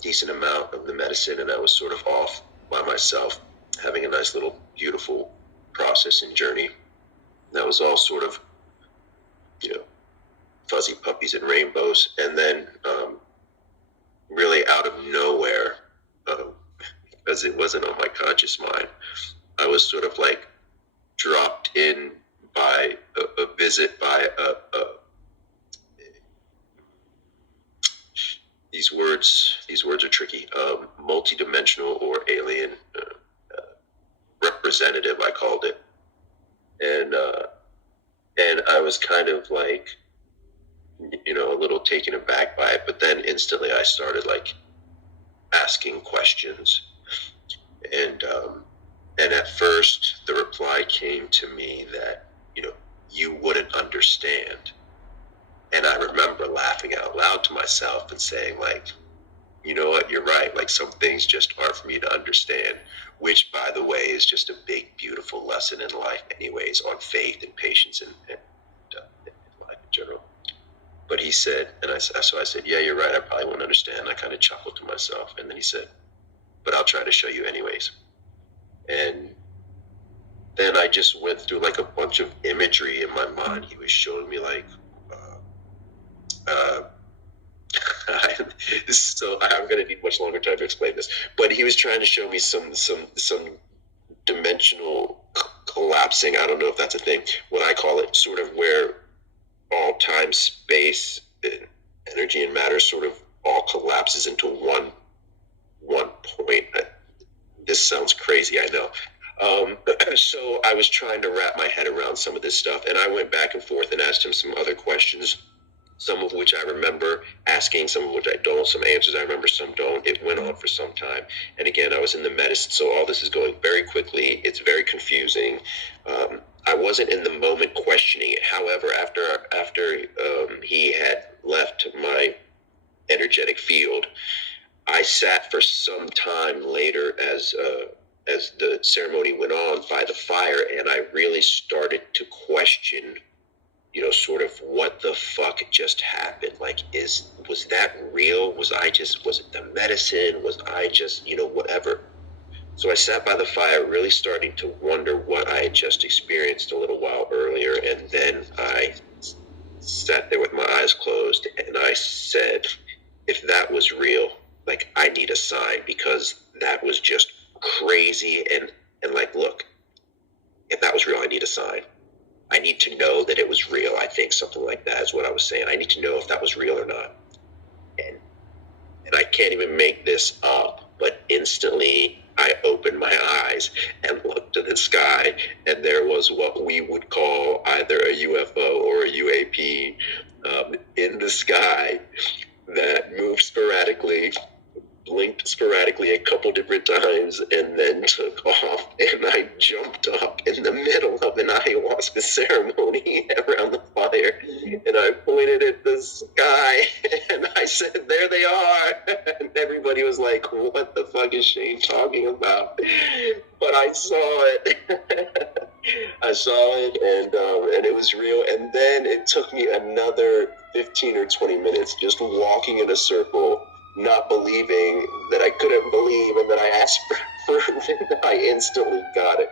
decent amount of the medicine, and I was sort of off by myself, having a nice little beautiful process and journey. That was all sort of, fuzzy puppies and rainbows, and then really out of nowhere, because it wasn't on my conscious mind, I was sort of like dropped in by a visit by these words are tricky, multidimensional or alien representative, I called it. And I was kind of like, a little taken aback by it, but then instantly I started like asking questions, and at first the reply came to me that you wouldn't understand, and I remember laughing out loud to myself and saying, like, you know what, you're right, like some things just aren't for me to understand, which by the way is just a big beautiful lesson in life anyways, on faith and patience and life in general. But he said, so I said, yeah, you're right, I probably won't understand. I kind of chuckled to myself, and then he said, but I'll try to show you anyways. And then I just went through like a bunch of imagery in my mind. He was showing me like, so I'm going to need much longer time to explain this, but he was trying to show me some dimensional collapsing. I don't know if that's a thing, what I call it, sort of where all time, space, energy, and matter sort of all collapses into one point. This sounds crazy, I know. So I was trying to wrap my head around some of this stuff, and I went back and forth and asked him some other questions, some of which I remember asking, some of which I don't, some answers I remember, some don't. It went on for some time. And again, I was in the medicine, so all this is going very quickly. It's very confusing. I wasn't in the moment questioning it. However, after he had left my energetic field, I sat for some time later as the ceremony went on by the fire, and I really started to question, sort of what the fuck just happened. Like, was that real? Was it the medicine? Was I just, whatever? So I sat by the fire, really starting to wonder what I had just experienced a little while earlier. And then I sat there with my eyes closed, and I said, if that was real, like, I need a sign, because that was just crazy. And like, look, if that was real, I need a sign. I need to know that it was real. I think something like that is what I was saying. I need to know if that was real or not. And I can't even make this up, but instantly I opened my eyes and looked to the sky, and there was what we would call either a UFO or a UAP in the sky that moved sporadically sporadically, blinked sporadically a couple different times, and then took off. And I jumped up in the middle of an ayahuasca ceremony around the fire, and I pointed at the sky, and I said, "There they are!" And everybody was like, "What the fuck is Shane talking about?" But I saw it. I saw it, and it was real. And then it took me another 15 or 20 minutes just walking in a circle, not believing that I couldn't believe, and then I asked for and I instantly got it.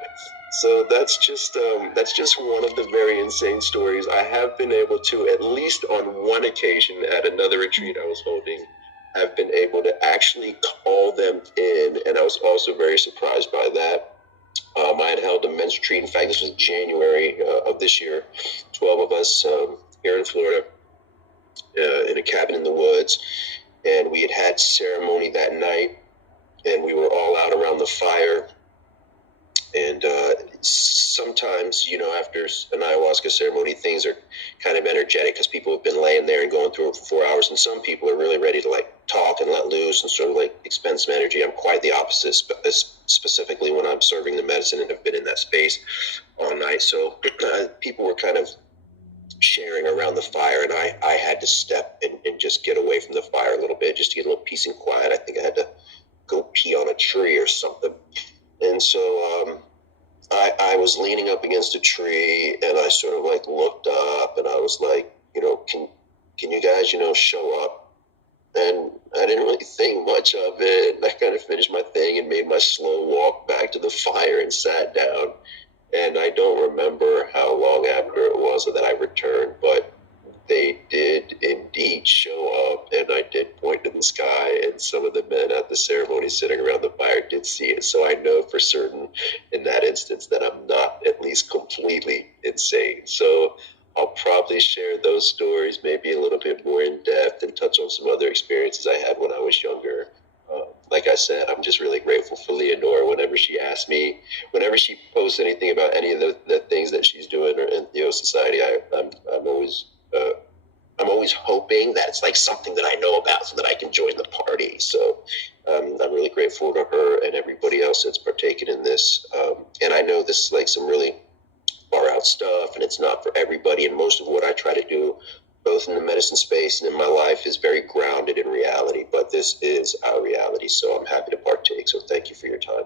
So that's just one of the very insane stories. I have been able to, at least on one occasion at another retreat I was holding, have been able to actually call them in, and I was also very surprised by that. I had held a men's retreat. In fact, this was January of this year. 12 of us here in Florida, in a cabin in the woods, and we had ceremony that night, and we were all out around the fire. And sometimes, after an ayahuasca ceremony, things are kind of energetic because people have been laying there and going through it for 4 hours, and some people are really ready to talk and let loose and sort of expend some energy. I'm quite the opposite, specifically when I'm serving the medicine and have been in that space all night. So people were kind of sharing around the fire, and I had to step and just get away from the fire a little bit, just to get a little peace and quiet. I think I had to go pee on a tree or something. And so I was leaning up against a tree, and I sort of looked up, and I was like, can you guys, show up? And I didn't really think much of it. And I kind of finished my thing and made my slow walk back to the fire and sat down. And I don't remember how long after it was that I returned, but they did indeed show up, and I did point to the sky, and some of the men at the ceremony sitting around the fire did see it. So I know for certain in that instance that I'm not at least completely insane. So I'll probably share those stories maybe a little bit more in depth and touch on some other experiences I had when I was younger. Like I said, I'm just really grateful for Leonora. Whenever she asks me, whenever she posts anything about any of the things that she's doing or in society, I'm always hoping that it's something that I know about so that I can join the party. So I'm really grateful to her and everybody else that's partaken in this. And I know this is some really far out stuff, and it's not for everybody. And most of what I try to do, both in the medicine space and in my life, is very grounded in reality. But this is our reality, so I'm happy to partake. So thank you for your time.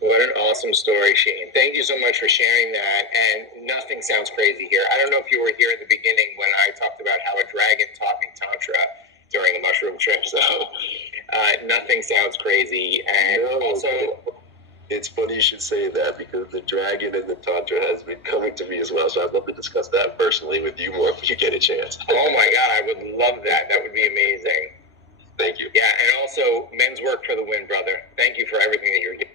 What an awesome story, Shane. Thank you so much for sharing that. And nothing sounds crazy here. I don't know if you were here at the beginning when I talked about how a dragon taught me Tantra during a mushroom trip. So nothing sounds crazy. And also, it's funny you should say that, because the dragon and the Tantra has been coming to me as well. So I'd love to discuss that personally with you more if you get a chance. Oh my God, I would love that. That would be amazing. Thank you. Yeah, and also men's work for the win, brother. Thank you for everything that you're doing.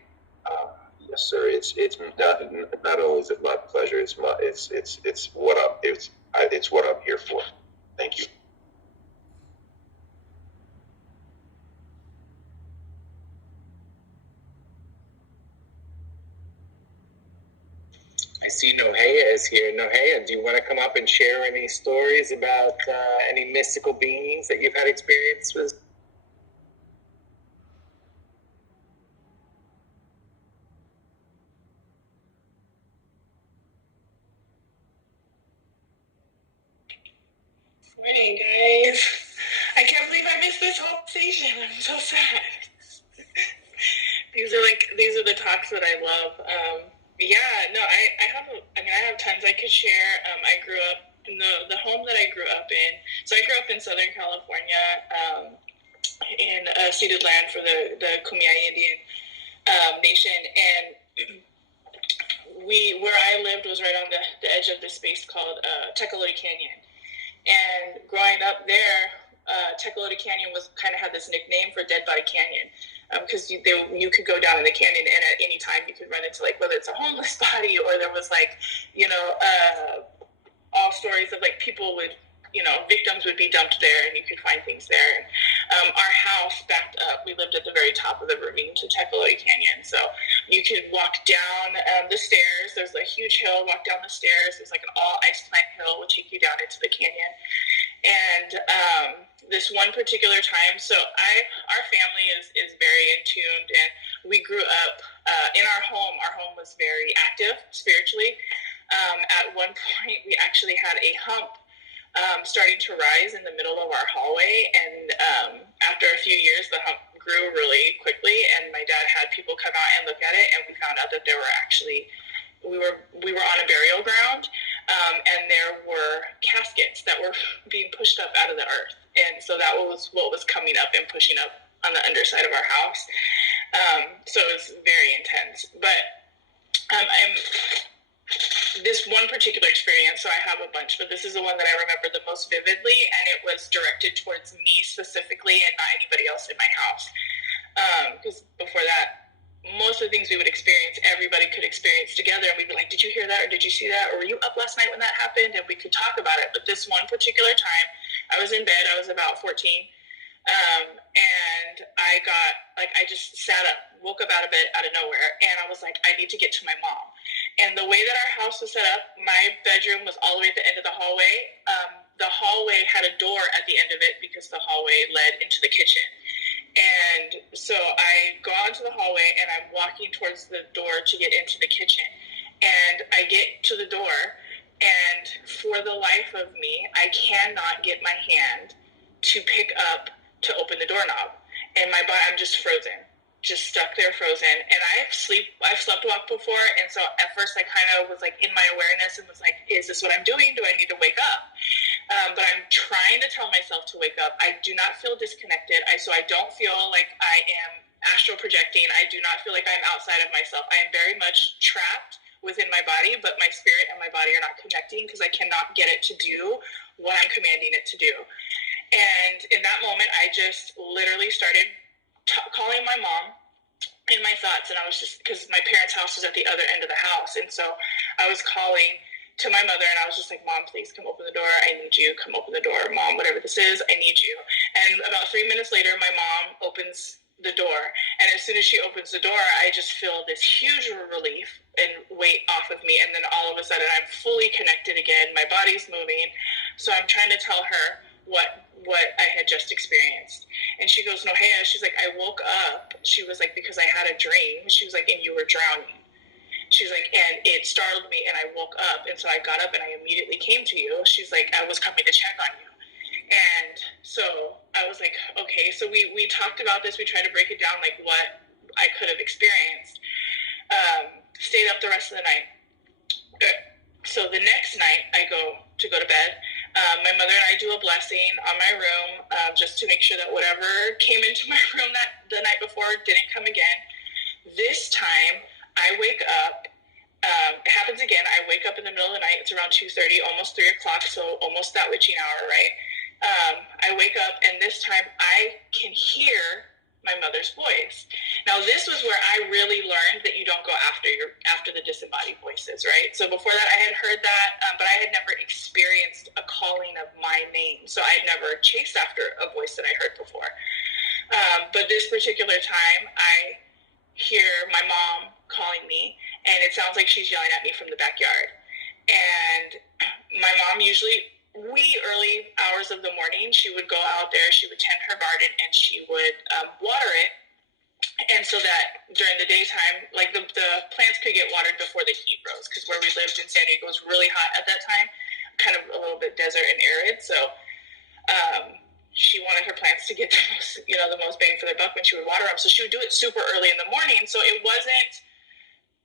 Yes, sir. It's not only is it my pleasure. It's what I'm here for. Thank you. I see Nohea is here. Nohea, do you want to come up and share any stories about any mystical beings that you've had experience with? Morning, guys. I can't believe I missed this whole station. I'm so sad. These are the talks that I love. I have tons I could share. I grew up in the home that I grew up in. So I grew up in Southern California, in ceded land for the Kumeyaay Indian nation, and where I lived was right on the edge of this space called Tecolote Canyon. And growing up there, Tecolote Canyon had this nickname for Dead Body Canyon, because you could go down in the canyon, and at any time you could run into whether it's a homeless body, or there was all stories of people would, victims would be dumped there, and you could find things there. And our house backed up. We lived at the very top of the ravine to Tecolote Canyon, so you could walk down the stairs. There's a huge hill. Walk down the stairs. There's an all ice plant hill, which take you down into the canyon. And this one particular time, so our family is very in tuned, and we grew up in our home. Our home was very active spiritually. At one point, we actually had a hump starting to rise in the middle of our hallway, and after a few years, the hump grew really quickly, and my dad had people come out and look at it, and we found out that there were actually we were on a burial ground, and there were caskets that were being pushed up out of the earth, and so that was what was coming up and pushing up on the underside of our house. So it was very intense. But this one particular experience, so I have a bunch, but this is the one that I remember the most vividly, and it was directed towards me specifically and not anybody else in my house. Because before that, most of the things we would experience, everybody could experience together, and we'd be like, did you hear that, or did you see that, or were you up last night when that happened? And we could talk about it. But this one particular time, I was in bed, I was about 14, and I just sat up, woke up out of bed out of nowhere, and I was like, I need to get to my mom. And the way that our house was set up, my bedroom was all the way at the end of the hallway. The hallway had a door at the end of it because the hallway led into the kitchen. And so I go out into the hallway, and I'm walking towards the door to get into the kitchen. And I get to the door, and for the life of me, I cannot get my hand to pick up to open the doorknob. And my body, I'm just frozen, just stuck there frozen. And I've slept walked before, and so at first I kind of was like in my awareness and was like, is this what I'm doing? Do I need to wake up? But I'm trying to tell myself to wake up. I do not feel disconnected. So I don't feel like I am astral projecting. I do not feel like I'm outside of myself. I am very much trapped within my body, but my spirit and my body are not connecting because I cannot get it to do what I'm commanding it to do. And in that moment, I just literally started calling my mom in my thoughts, and I was just, because my parents' house was at the other end of the house, and so I was calling to my mother, and I was just like, Mom, please come open the door. I need you. Come open the door. Mom, whatever this is, I need you. And about 3 minutes later, my mom opens the door, and as soon as she opens the door, I just feel this huge relief and weight off of me, and then all of a sudden, I'm fully connected again. My body's moving, so I'm trying to tell her what I had just experienced. And she goes, Nohea, she's like, I woke up. She was like, because I had a dream. She was like, and you were drowning. She's like, and it startled me, and I woke up, and so I got up, and I immediately came to you. She's like, I was coming to check on you. And so I was like, okay. So we talked about this. We tried to break it down, like what I could have experienced. Stayed up the rest of the night. So the next night, I go to bed. My mother and I do a blessing on my room, just to make sure that whatever came into my room the night before didn't come again. This time, I wake up. It happens again. I wake up in the middle of the night. It's around 2:30, almost 3 o'clock, so almost that witching hour, right? I wake up, and this time I can hear my mother's voice. Now, this was where I really learned that you don't go after the disembodied voices, right? So before that, I had heard that, but I had never experienced a calling of my name. So I had never chased after a voice that I heard before. But this particular time, I hear my mom calling me, and it sounds like she's yelling at me from the backyard. And my mom usually, early hours of the morning, she would go out there, she would tend her garden, and she would water it. And so that during the daytime, like the plants could get watered before the heat rose, because where we lived in San Diego was really hot at that time, kind of a little bit desert and arid. So she wanted her plants to get the most bang for their buck when she would water them. So she would do it super early in the morning. So it wasn't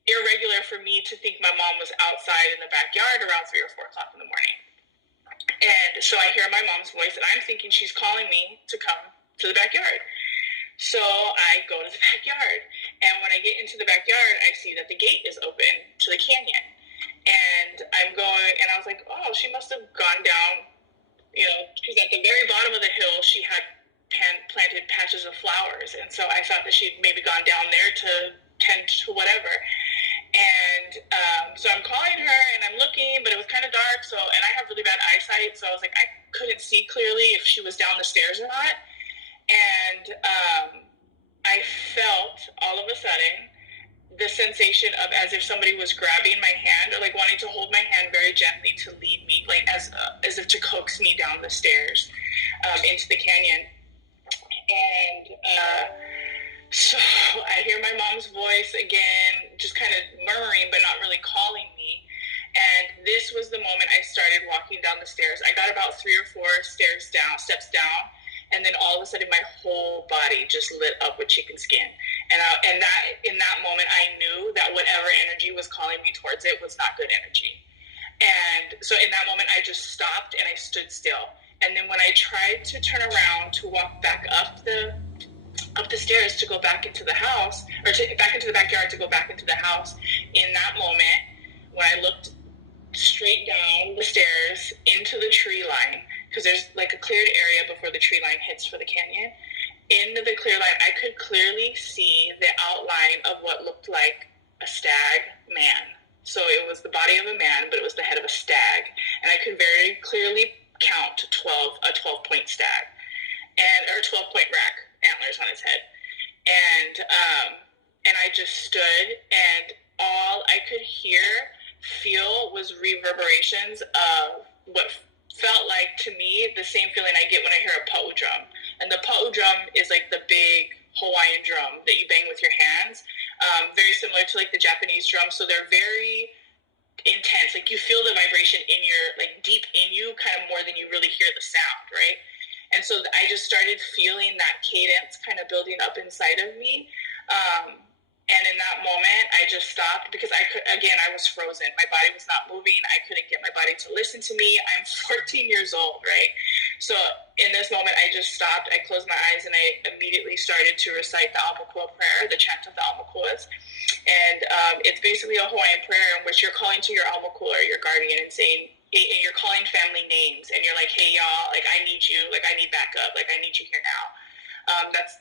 irregular for me to think my mom was outside in the backyard around 3 or 4 o'clock in the morning. And so I hear my mom's voice, and I'm thinking she's calling me to come to the backyard. So I go to the backyard, and when I get into the backyard, I see that the gate is open to the canyon. And I'm going, and I was like, oh, she must have gone down, because at the very bottom of the hill, she had planted patches of flowers. And so I thought that she'd maybe gone down there to tend to whatever. And so I'm calling her, and I'm looking, but it was kind of dark. And I have really bad eyesight, so I was like, I couldn't see clearly if she was down the stairs or not. And I felt all of a sudden the sensation of as if somebody was grabbing my hand or like wanting to hold my hand very gently to lead me, like as if to coax me down the stairs into the canyon. And so I hear my mom's voice again, just kind of murmuring, but not really calling me. And this was the moment I started walking down the stairs. I got about 3 or 4 steps down, and then all of a sudden my whole body just lit up with chicken skin. And that in that moment I knew that whatever energy was calling me towards it was not good energy. And so in that moment I just stopped and I stood still. And then when I tried to turn around to walk back up the stairs to go back into the house, or back into the backyard to go back into the house, in that moment when I looked straight down the stairs into the tree line, because there's like a cleared area before the tree line hits for the canyon. Into the clear line, I could clearly see the outline of what looked like a stag man. So it was the body of a man, but it was the head of a stag. And I could very clearly count a 12-point stag, or a 12-point rack, antlers on his head. And I just stood, and all I could feel was reverberations of what felt like to me the same feeling I get when I hear a pa'u drum. And the pa'u drum is like the big Hawaiian drum that you bang with your hands, very similar to like the Japanese drum. So they're very intense. Like you feel the vibration in your, like deep in you, kind of more than you really hear the sound, right? And so I just started feeling that cadence kind of building up inside of me. And in that moment, I just stopped because I was frozen. My body was not moving. I couldn't get my body to listen to me. I'm 14 years old, right? So in this moment, I just stopped. I closed my eyes and I immediately started to recite the Aumakua prayer, the chant of the Aumakuas. And it's basically a Hawaiian prayer in which you're calling to your Aumakua, or your guardian, and saying, and you're calling family names. And you're like, hey, y'all, like, I need you. Like, I need backup. Like, I need you here now. That's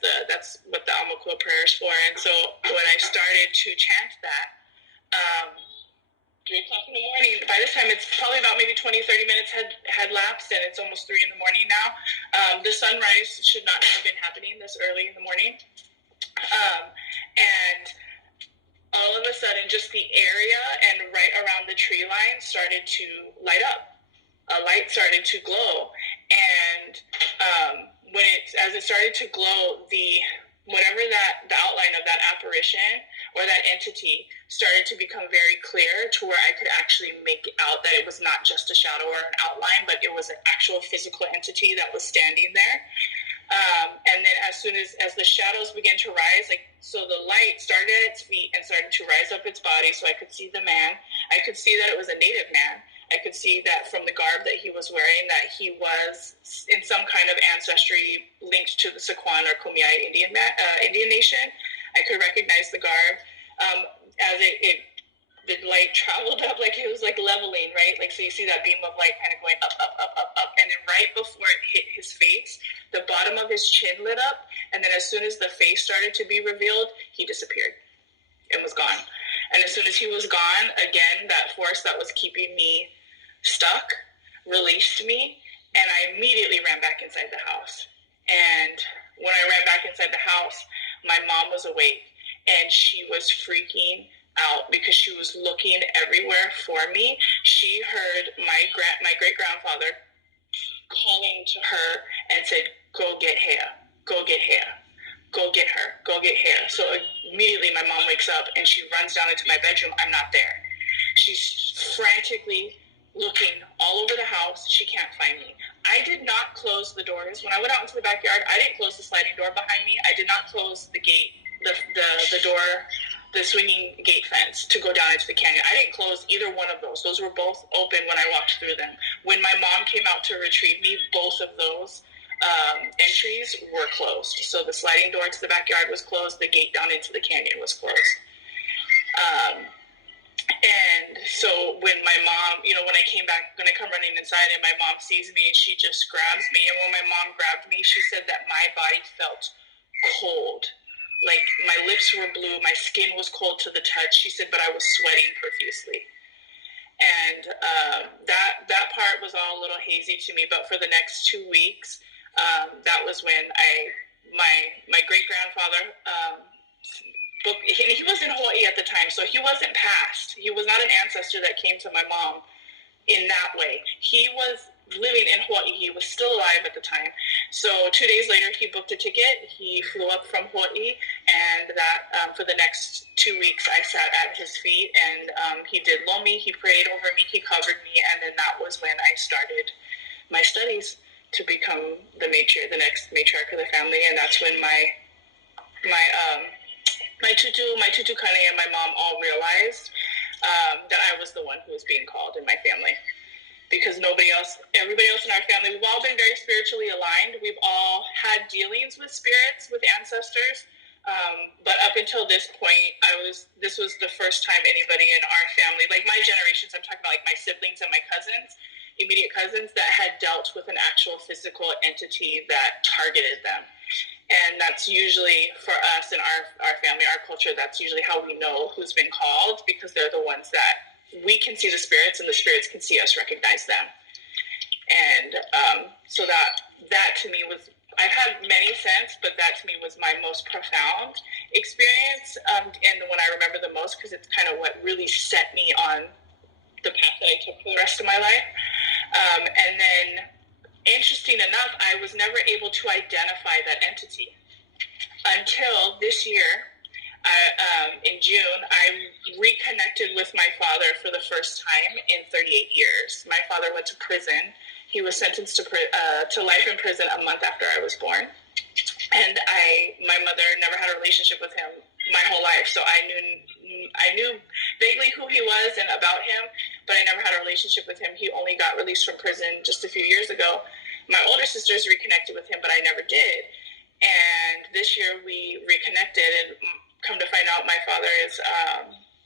what the Aumakua prayer is for. And so when I started to chant that, 3 o'clock in the morning, by this time it's probably about maybe 20, 30 minutes had lapsed, and it's almost 3 in the morning now. The sunrise should not have been happening this early in the morning. And all of a sudden, just the area and right around the tree line started to light up. A light started to glow, and as it started to glow, the outline of that apparition or that entity started to become very clear, to where I could actually make out that it was not just a shadow or an outline, but it was an actual physical entity that was standing there. And then as soon as the shadows began to rise, so the light started at its feet and started to rise up its body, so I could see the man. I could see that it was a native man. I could see that from the garb that he was wearing, that he was in some kind of ancestry linked to the Sequan or Kumeyaay Indian nation. I could recognize the garb. As the light traveled up, like it was like leveling, right? Like, so you see that beam of light kind of going up, up, up, up, up. And then right before it hit his face, the bottom of his chin lit up. And then as soon as the face started to be revealed, he disappeared and was gone. And as soon as he was gone, again, that force that was keeping me stuck released me, and I immediately ran back inside the house. And when I ran back inside the house, my mom was awake, and she was freaking out because she was looking everywhere for me. She heard my great-grandfather calling to her and said, go get Hea, go get Hea, go get her, go get Hea. So immediately my mom wakes up and she runs down into my bedroom. I'm not there. She's frantically looking all over the house. She can't find me. I did not close the doors. When I went out into the backyard, I didn't close the sliding door behind me. I did not close the gate, the door, the swinging gate fence to go down into the canyon. I didn't close either one of those. Those were both open when I walked through them. When my mom came out to retrieve me, both of those entries were closed. So the sliding door to the backyard was closed. The gate down into the canyon was closed. And so when my mom, when I came back, when I come running inside and my mom sees me and she just grabs me. And when my mom grabbed me, she said that my body felt cold. Like my lips were blue, my skin was cold to the touch. She said, but I was sweating profusely. And that part was all a little hazy to me. But for the next 2 weeks, that was when my great-grandfather he was in Hawaii at the time, so he wasn't passed. He was not an ancestor that came to my mom in that way. He was living in Hawaii. He was still alive at the time. So 2 days later, he booked a ticket. He flew up from Hawaii, and that for the next 2 weeks, I sat at his feet, and he did lomi. He prayed over me. He covered me, and then that was when I started my studies to become the next matriarch of the family, and that's when my tutu kane and my mom all realized that I was the one who was being called in my family. Because everybody else in our family, we've all been very spiritually aligned. We've all had dealings with spirits, with ancestors. But up until this point, this was the first time anybody in our family, like my generations, I'm talking about like my siblings and my cousins, immediate cousins, that had dealt with an actual physical entity that targeted them. And that's usually, for us in our family, our culture, that's usually how we know who's been called, because they're the ones that we can see the spirits and the spirits can see us, recognize them. And so that to me was, I've had many since, but that to me was my most profound experience, and the one I remember the most, because it's kind of what really set me on the path that I took for the rest of my life. And then, interesting enough, I was never able to identify that entity until this year. In June, I reconnected with my father for the first time in 38 years. My father went to prison. He was sentenced to life in prison a month after I was born. And my mother never had a relationship with him my whole life, so I knew vaguely who he was and about him, but I never had a relationship with him. He only got released from prison just a few years ago. My older sisters reconnected with him, but I never did. And this year we reconnected, and come to find out, my father is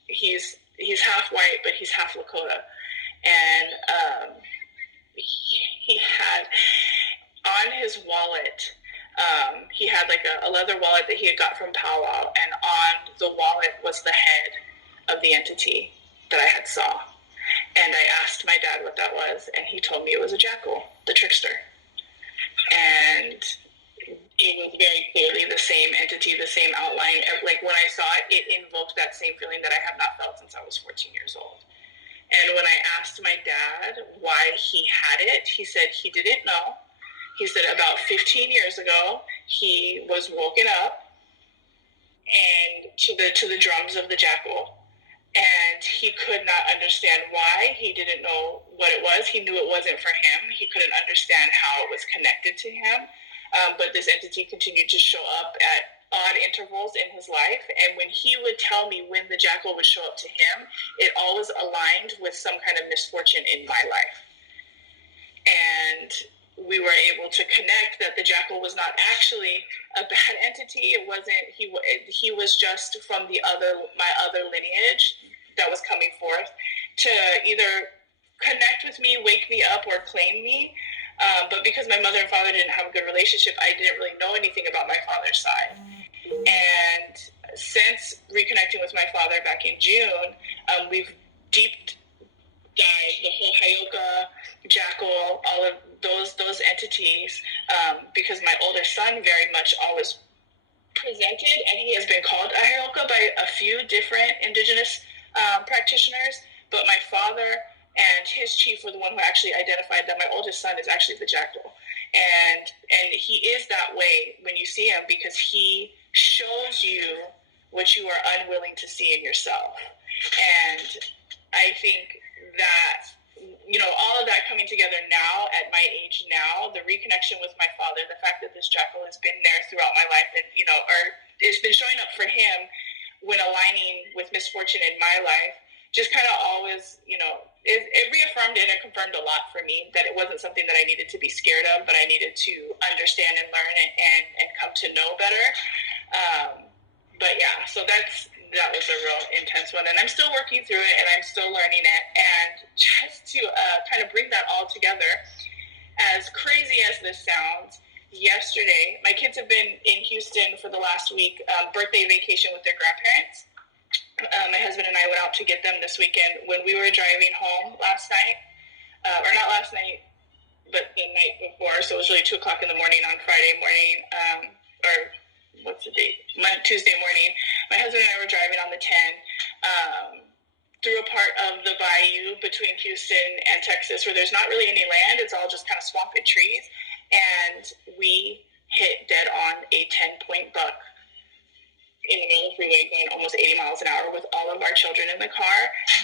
he's half white, but he's half Lakota, and he had on his wallet. He had like a leather wallet that he had got from powwow, and on the wallet was the head of the entity that I had saw. And I asked my dad what that was, and he told me it was a jackal, the trickster. And it was very clearly the same entity, the same outline. Like when I saw it, it invoked that same feeling that I have not felt since I was 14 years old. And when I asked my dad why he had it, he said he didn't know. He said about 15 years ago, he was woken up and to the drums of the jackal, and he could not understand why. He didn't know what it was. He knew it wasn't for him. He couldn't understand how it was connected to him. But this entity continued to show up at odd intervals in his life. And when he would tell me when the jackal would show up to him, it always aligned with some kind of misfortune in my life. And we were able to connect that the jackal was not actually a bad entity. It wasn't. He was just from my other lineage that was coming forth to either connect with me, wake me up, or claim me. But because my mother and father didn't have a good relationship, I didn't really know anything about my father's side. And since reconnecting with my father back in June, we've deep dived the whole Hayoka, jackal, all of those entities, because my older son very much always presented, and he has been called a Hayoka by a few different indigenous practitioners, but my father and his chief were the one who actually identified that my oldest son is actually the jackal. And he is that way when you see him, because he shows you what you are unwilling to see in yourself. And I think that, all of that coming together now, at my age now, the reconnection with my father, the fact that this jackal has been there throughout my life, and, or it's been showing up for him when aligning with misfortune in my life, just kind of always, it reaffirmed and it confirmed a lot for me that it wasn't something that I needed to be scared of, but I needed to understand and learn and come to know better. But yeah, so that was a real intense one, and I'm still working through it, and I'm still learning it. And just to kind of bring that all together, as crazy as this sounds, yesterday, my kids have been in Houston for the last week, birthday vacation with their grandparents. My husband and I went out to get them this weekend. When we were driving home last night, or not last night, but the night before, so it was really 2 o'clock in the morning on Friday morning, or what's the date? Tuesday morning. my husband and I were driving on the 10 through a part of the bayou between Houston and Texas where there's not really any land. It's all just kind of swamp and trees. And we hit dead on a 10-point buck in the middle of the freeway going almost 80 miles an hour with all of our children in the car.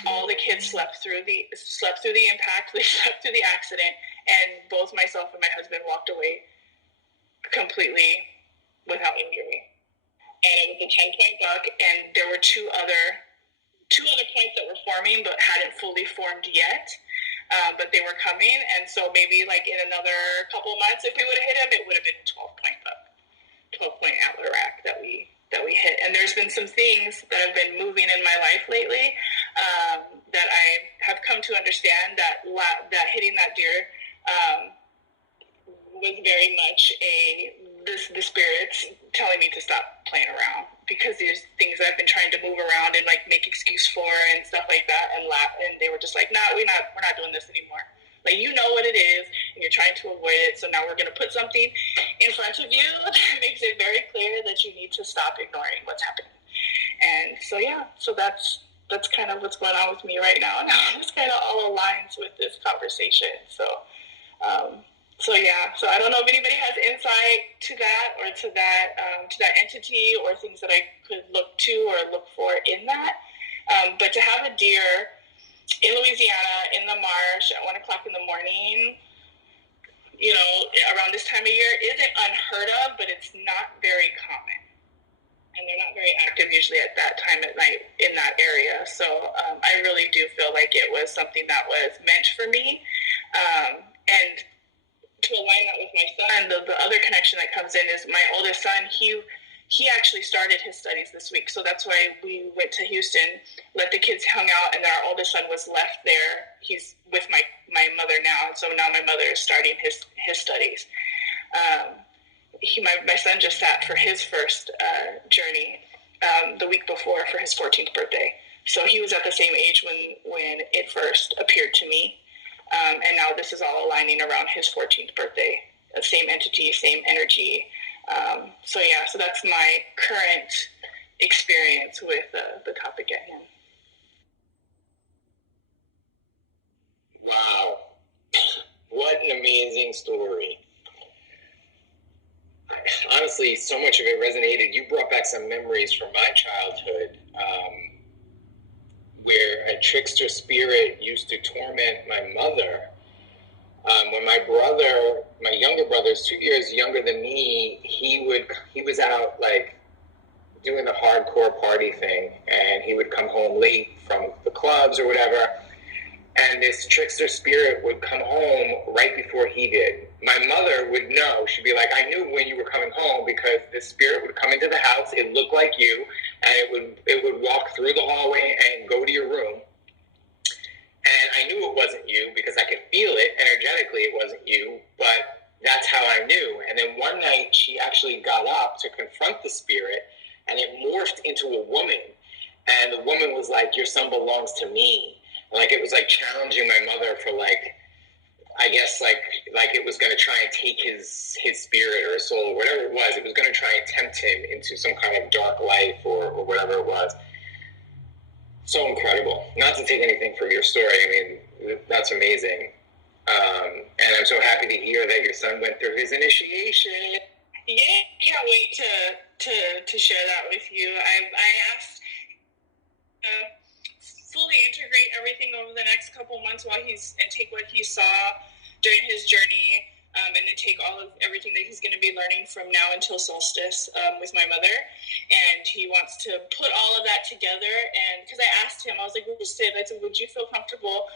All the kids slept through the impact. They slept through the accident. And both myself and my husband walked away completely without injury. And it was a 10-point buck, and there were two other points that were forming but hadn't fully formed yet. But they were coming, and so maybe like in another couple of months, if we would have hit him, it would have been a 12-point buck, 12-point antler rack that we hit. And there's been some things that have been moving in my life lately that I have come to understand that hitting that deer was very much the spirits telling me to stop playing around, because there's things that I've been trying to move around and like make excuse for and stuff like that, and laugh, and they were just like, nah, we're not doing this anymore. Like, you know what it is, and you're trying to avoid it, so now we're going to put something in front of you that makes it very clear that you need to stop ignoring what's happening. And so, yeah, so that's kind of what's going on with me right now. Now this kind of all aligns with this conversation. So I don't know if anybody has insight to that or to that entity or things that I could look to or look for in that. But to have a deer in Louisiana in the marsh at 1 o'clock in the morning, you know, around this time of year isn't unheard of, but it's not very common. And they're not very active usually at that time at night in that area. So I really do feel like it was something that was meant for me. And to align that with my son, the other connection that comes in is my oldest son. He actually started his studies this week, so that's why we went to Houston, let the kids hung out, and then our oldest son was left there. He's with my mother now, so now my mother is starting his studies. My son just sat for his first journey the week before for his 14th birthday, so he was at the same age when it first appeared to me. And now this is all aligning around his 14th birthday. Same entity, same energy. So that's my current experience with the topic at hand. Wow. What an amazing story. Honestly, so much of it resonated. You brought back some memories from my childhood, where a trickster spirit used to torment my mother. When my younger brother is 2 years younger than me, he was out like doing the hardcore party thing, and he would come home late from the clubs or whatever, and this trickster spirit would come home right before he did. My mother would know. She'd be like, I knew when you were coming home, because this spirit would come into the house. It looked like you, and it would walk through the hallway and go to your room. And I knew it wasn't you because I could feel it energetically. It wasn't you, but that's how I knew. And then one night she actually got up to confront the spirit, and it morphed into a woman. And the woman was like, your son belongs to me. Like, it was like challenging my mother for like, I guess like it was going to try and take his spirit or his soul or whatever it was. It was going to try and tempt him into some kind of dark life or whatever it was. So incredible. Not to take anything from your story. I mean, that's amazing. And I'm so happy to hear that your son went through his initiation. Yeah, can't wait to share that with you. I asked fully integrate everything over the next couple months and take what he saw during his journey, and then take everything that he's going to be learning from now until solstice with my mother. And he wants to put all of that together. And because I asked him, I was like, I said, would you feel comfortable,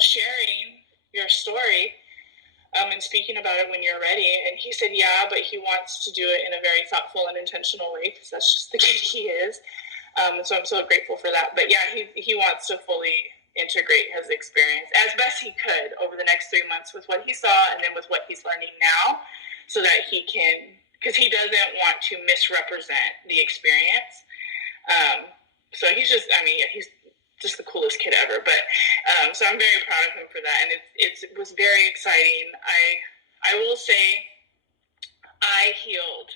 sharing your story and speaking about it when you're ready? And he said, yeah, but he wants to do it in a very thoughtful and intentional way, because that's just the kid he is. So I'm so grateful for that. But yeah, he wants to fully integrate his experience as best he could over the next 3 months with what he saw, and then with what he's learning now, so that he can, because he doesn't want to misrepresent the experience. So he's just the coolest kid ever. But so I'm very proud of him for that, and it was very exciting. I will say I healed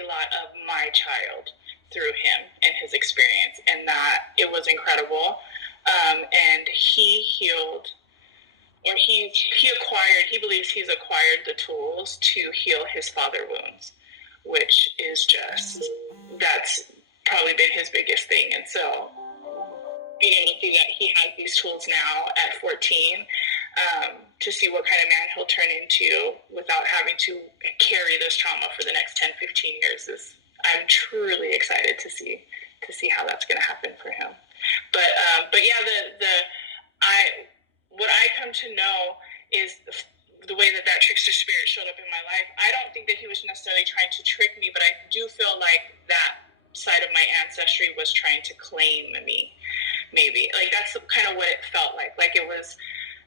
a lot of my child through him and his experience, and that it was incredible. And he healed, or he believes he's acquired the tools to heal his father wounds, which is just, that's probably been his biggest thing. And so being able to see that he has these tools now at 14, to see what kind of man he'll turn into without having to carry this trauma for the next 10, 15 years I'm truly excited to see how that's going to happen for him. But yeah, what I come to know is the way that trickster spirit showed up in my life. I don't think that he was necessarily trying to trick me, but I do feel like that side of my ancestry was trying to claim me, maybe. Like, that's kind of what it felt like. Like, it was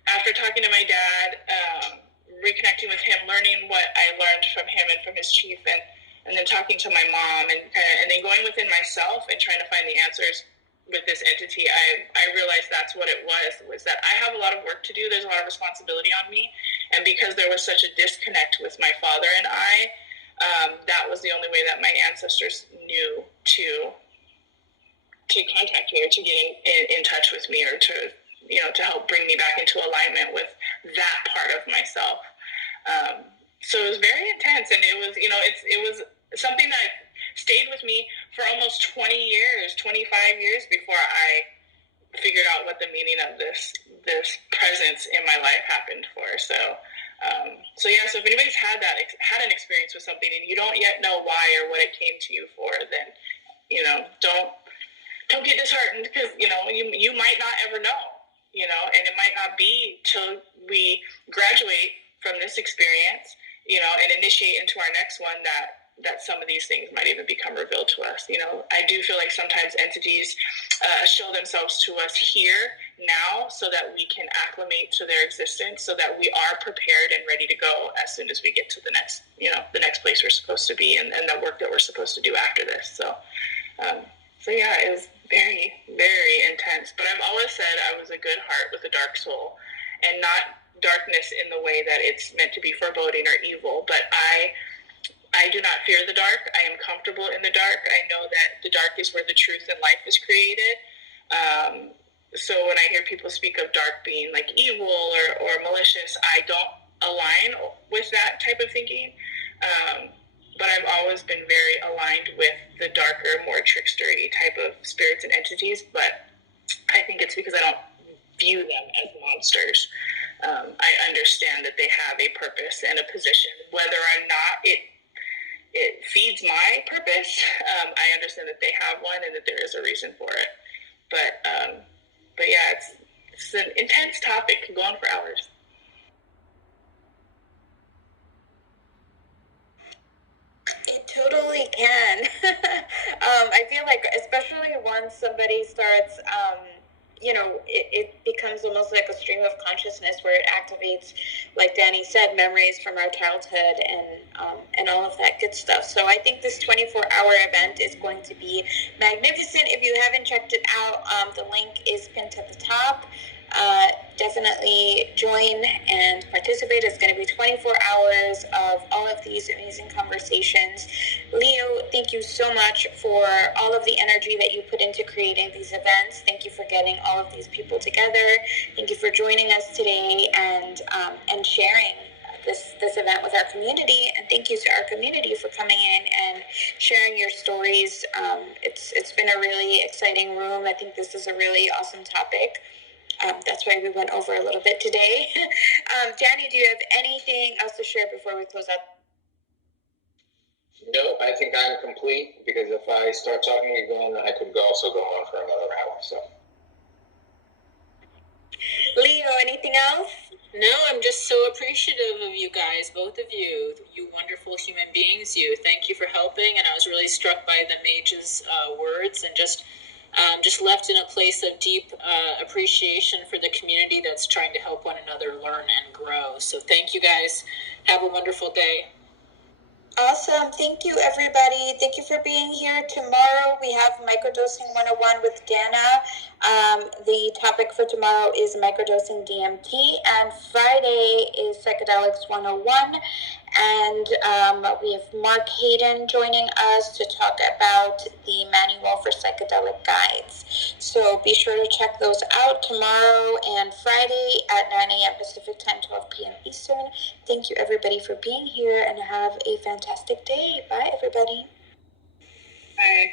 after talking to my dad, reconnecting with him, learning what I learned from him and from his chief, and then talking to my mom, and then going within myself and trying to find the answers with this entity. I realized that's what it was that I have a lot of work to do. There's a lot of responsibility on me. And because there was such a disconnect with my father and I, that was the only way that my ancestors knew to contact me, or to get in touch with me, or to help bring me back into alignment with that part of myself. So it was very intense, and it was something that stayed with me for almost 20 years, 25 years before I figured out what the meaning of this presence in my life happened for. So if anybody's had an experience with something and you don't yet know why or what it came to you for, then don't get disheartened, because you might not ever know, and it might not be till we graduate from this experience, and initiate into our next one, that some of these things might even become revealed to us. I do feel like sometimes entities show themselves to us here now so that we can acclimate to their existence, so that we are prepared and ready to go as soon as we get to the next place we're supposed to be, and the work that we're supposed to do after this. So yeah, it was very, very intense. But I've always said I was a good heart with a dark soul, and not darkness in the way that it's meant to be foreboding or evil, but I do not fear the dark. I am comfortable in the dark. I know that the dark is where the truth and life is created. So when I hear people speak of dark being like evil or malicious, I don't align with that type of thinking. But I've always been very aligned with the darker, more trickstery type of spirits and entities. But I think it's because I don't view them as monsters. I understand that they have a purpose and a position, whether or not it feeds my purpose. I understand that they have one and that there is a reason for it. But yeah, it's an intense topic. Can go on for hours. It totally can. I feel like, especially once somebody starts, it becomes almost like a stream of consciousness where it activates, like Danny said, memories from our childhood and all of that good stuff. So I think this 24-hour event is going to be magnificent. If you haven't checked it out, the link is pinned to the top. Definitely join and participate. It's going to be 24 hours of all of these amazing conversations. Leo, thank you so much for all of the energy that you put into creating these events. Thank you for getting all of these people together. Thank you for joining us today and sharing this event with our community. And thank you to our community for coming in and sharing your stories. It's been a really exciting room. I think this is a really awesome topic. That's why we went over a little bit today. Danny, do you have anything else to share before we close up? No, I think I'm complete, because if I start talking again, I could also go on for another hour. So, Leo, anything else? No, I'm just so appreciative of you guys, both of you, you wonderful human beings. Thank you for helping, and I was really struck by the mage's words, and just left in a place of deep appreciation for the community that's trying to help one another learn and grow. So thank you guys. Have a wonderful day. Awesome. Thank you, everybody. Thank you for being here. Tomorrow we have Microdosing 101 with Dana. The topic for tomorrow is microdosing DMT, and Friday is Psychedelics 101. And we have Mark Hayden joining us to talk about the Manual for Psychedelic Guides. So be sure to check those out tomorrow and Friday at 9 a.m. Pacific Time, 12 p.m. Eastern. Thank you, everybody, for being here, and have a fantastic day. Bye, everybody. Bye.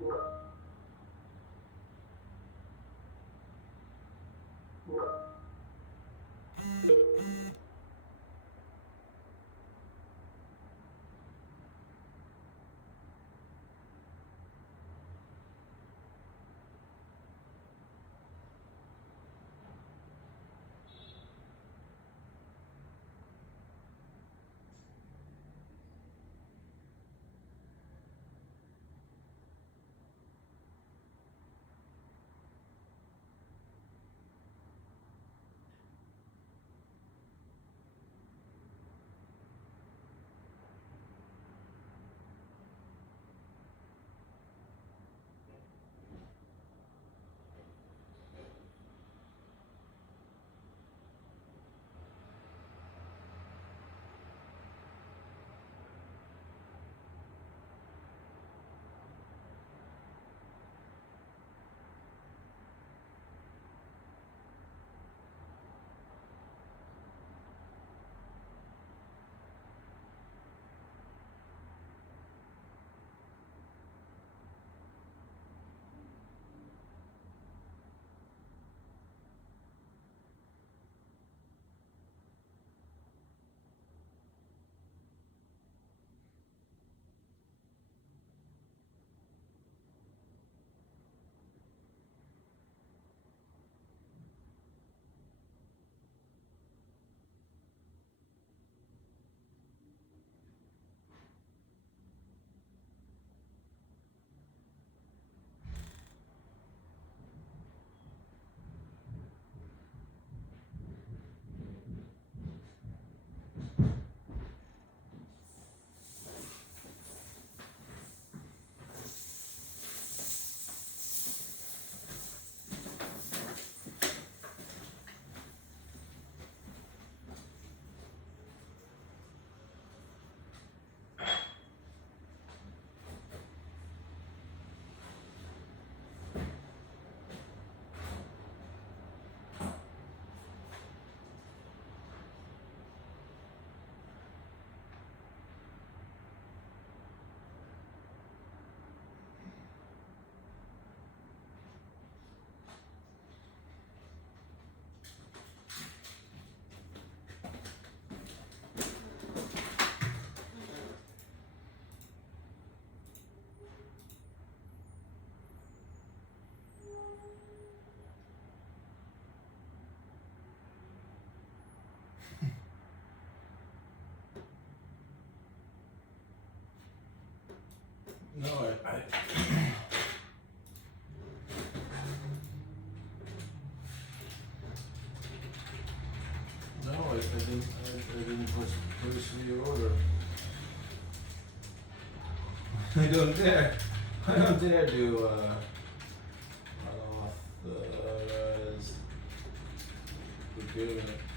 No, no, I didn't push the order. I don't dare. I don't dare do unauthorized procurement.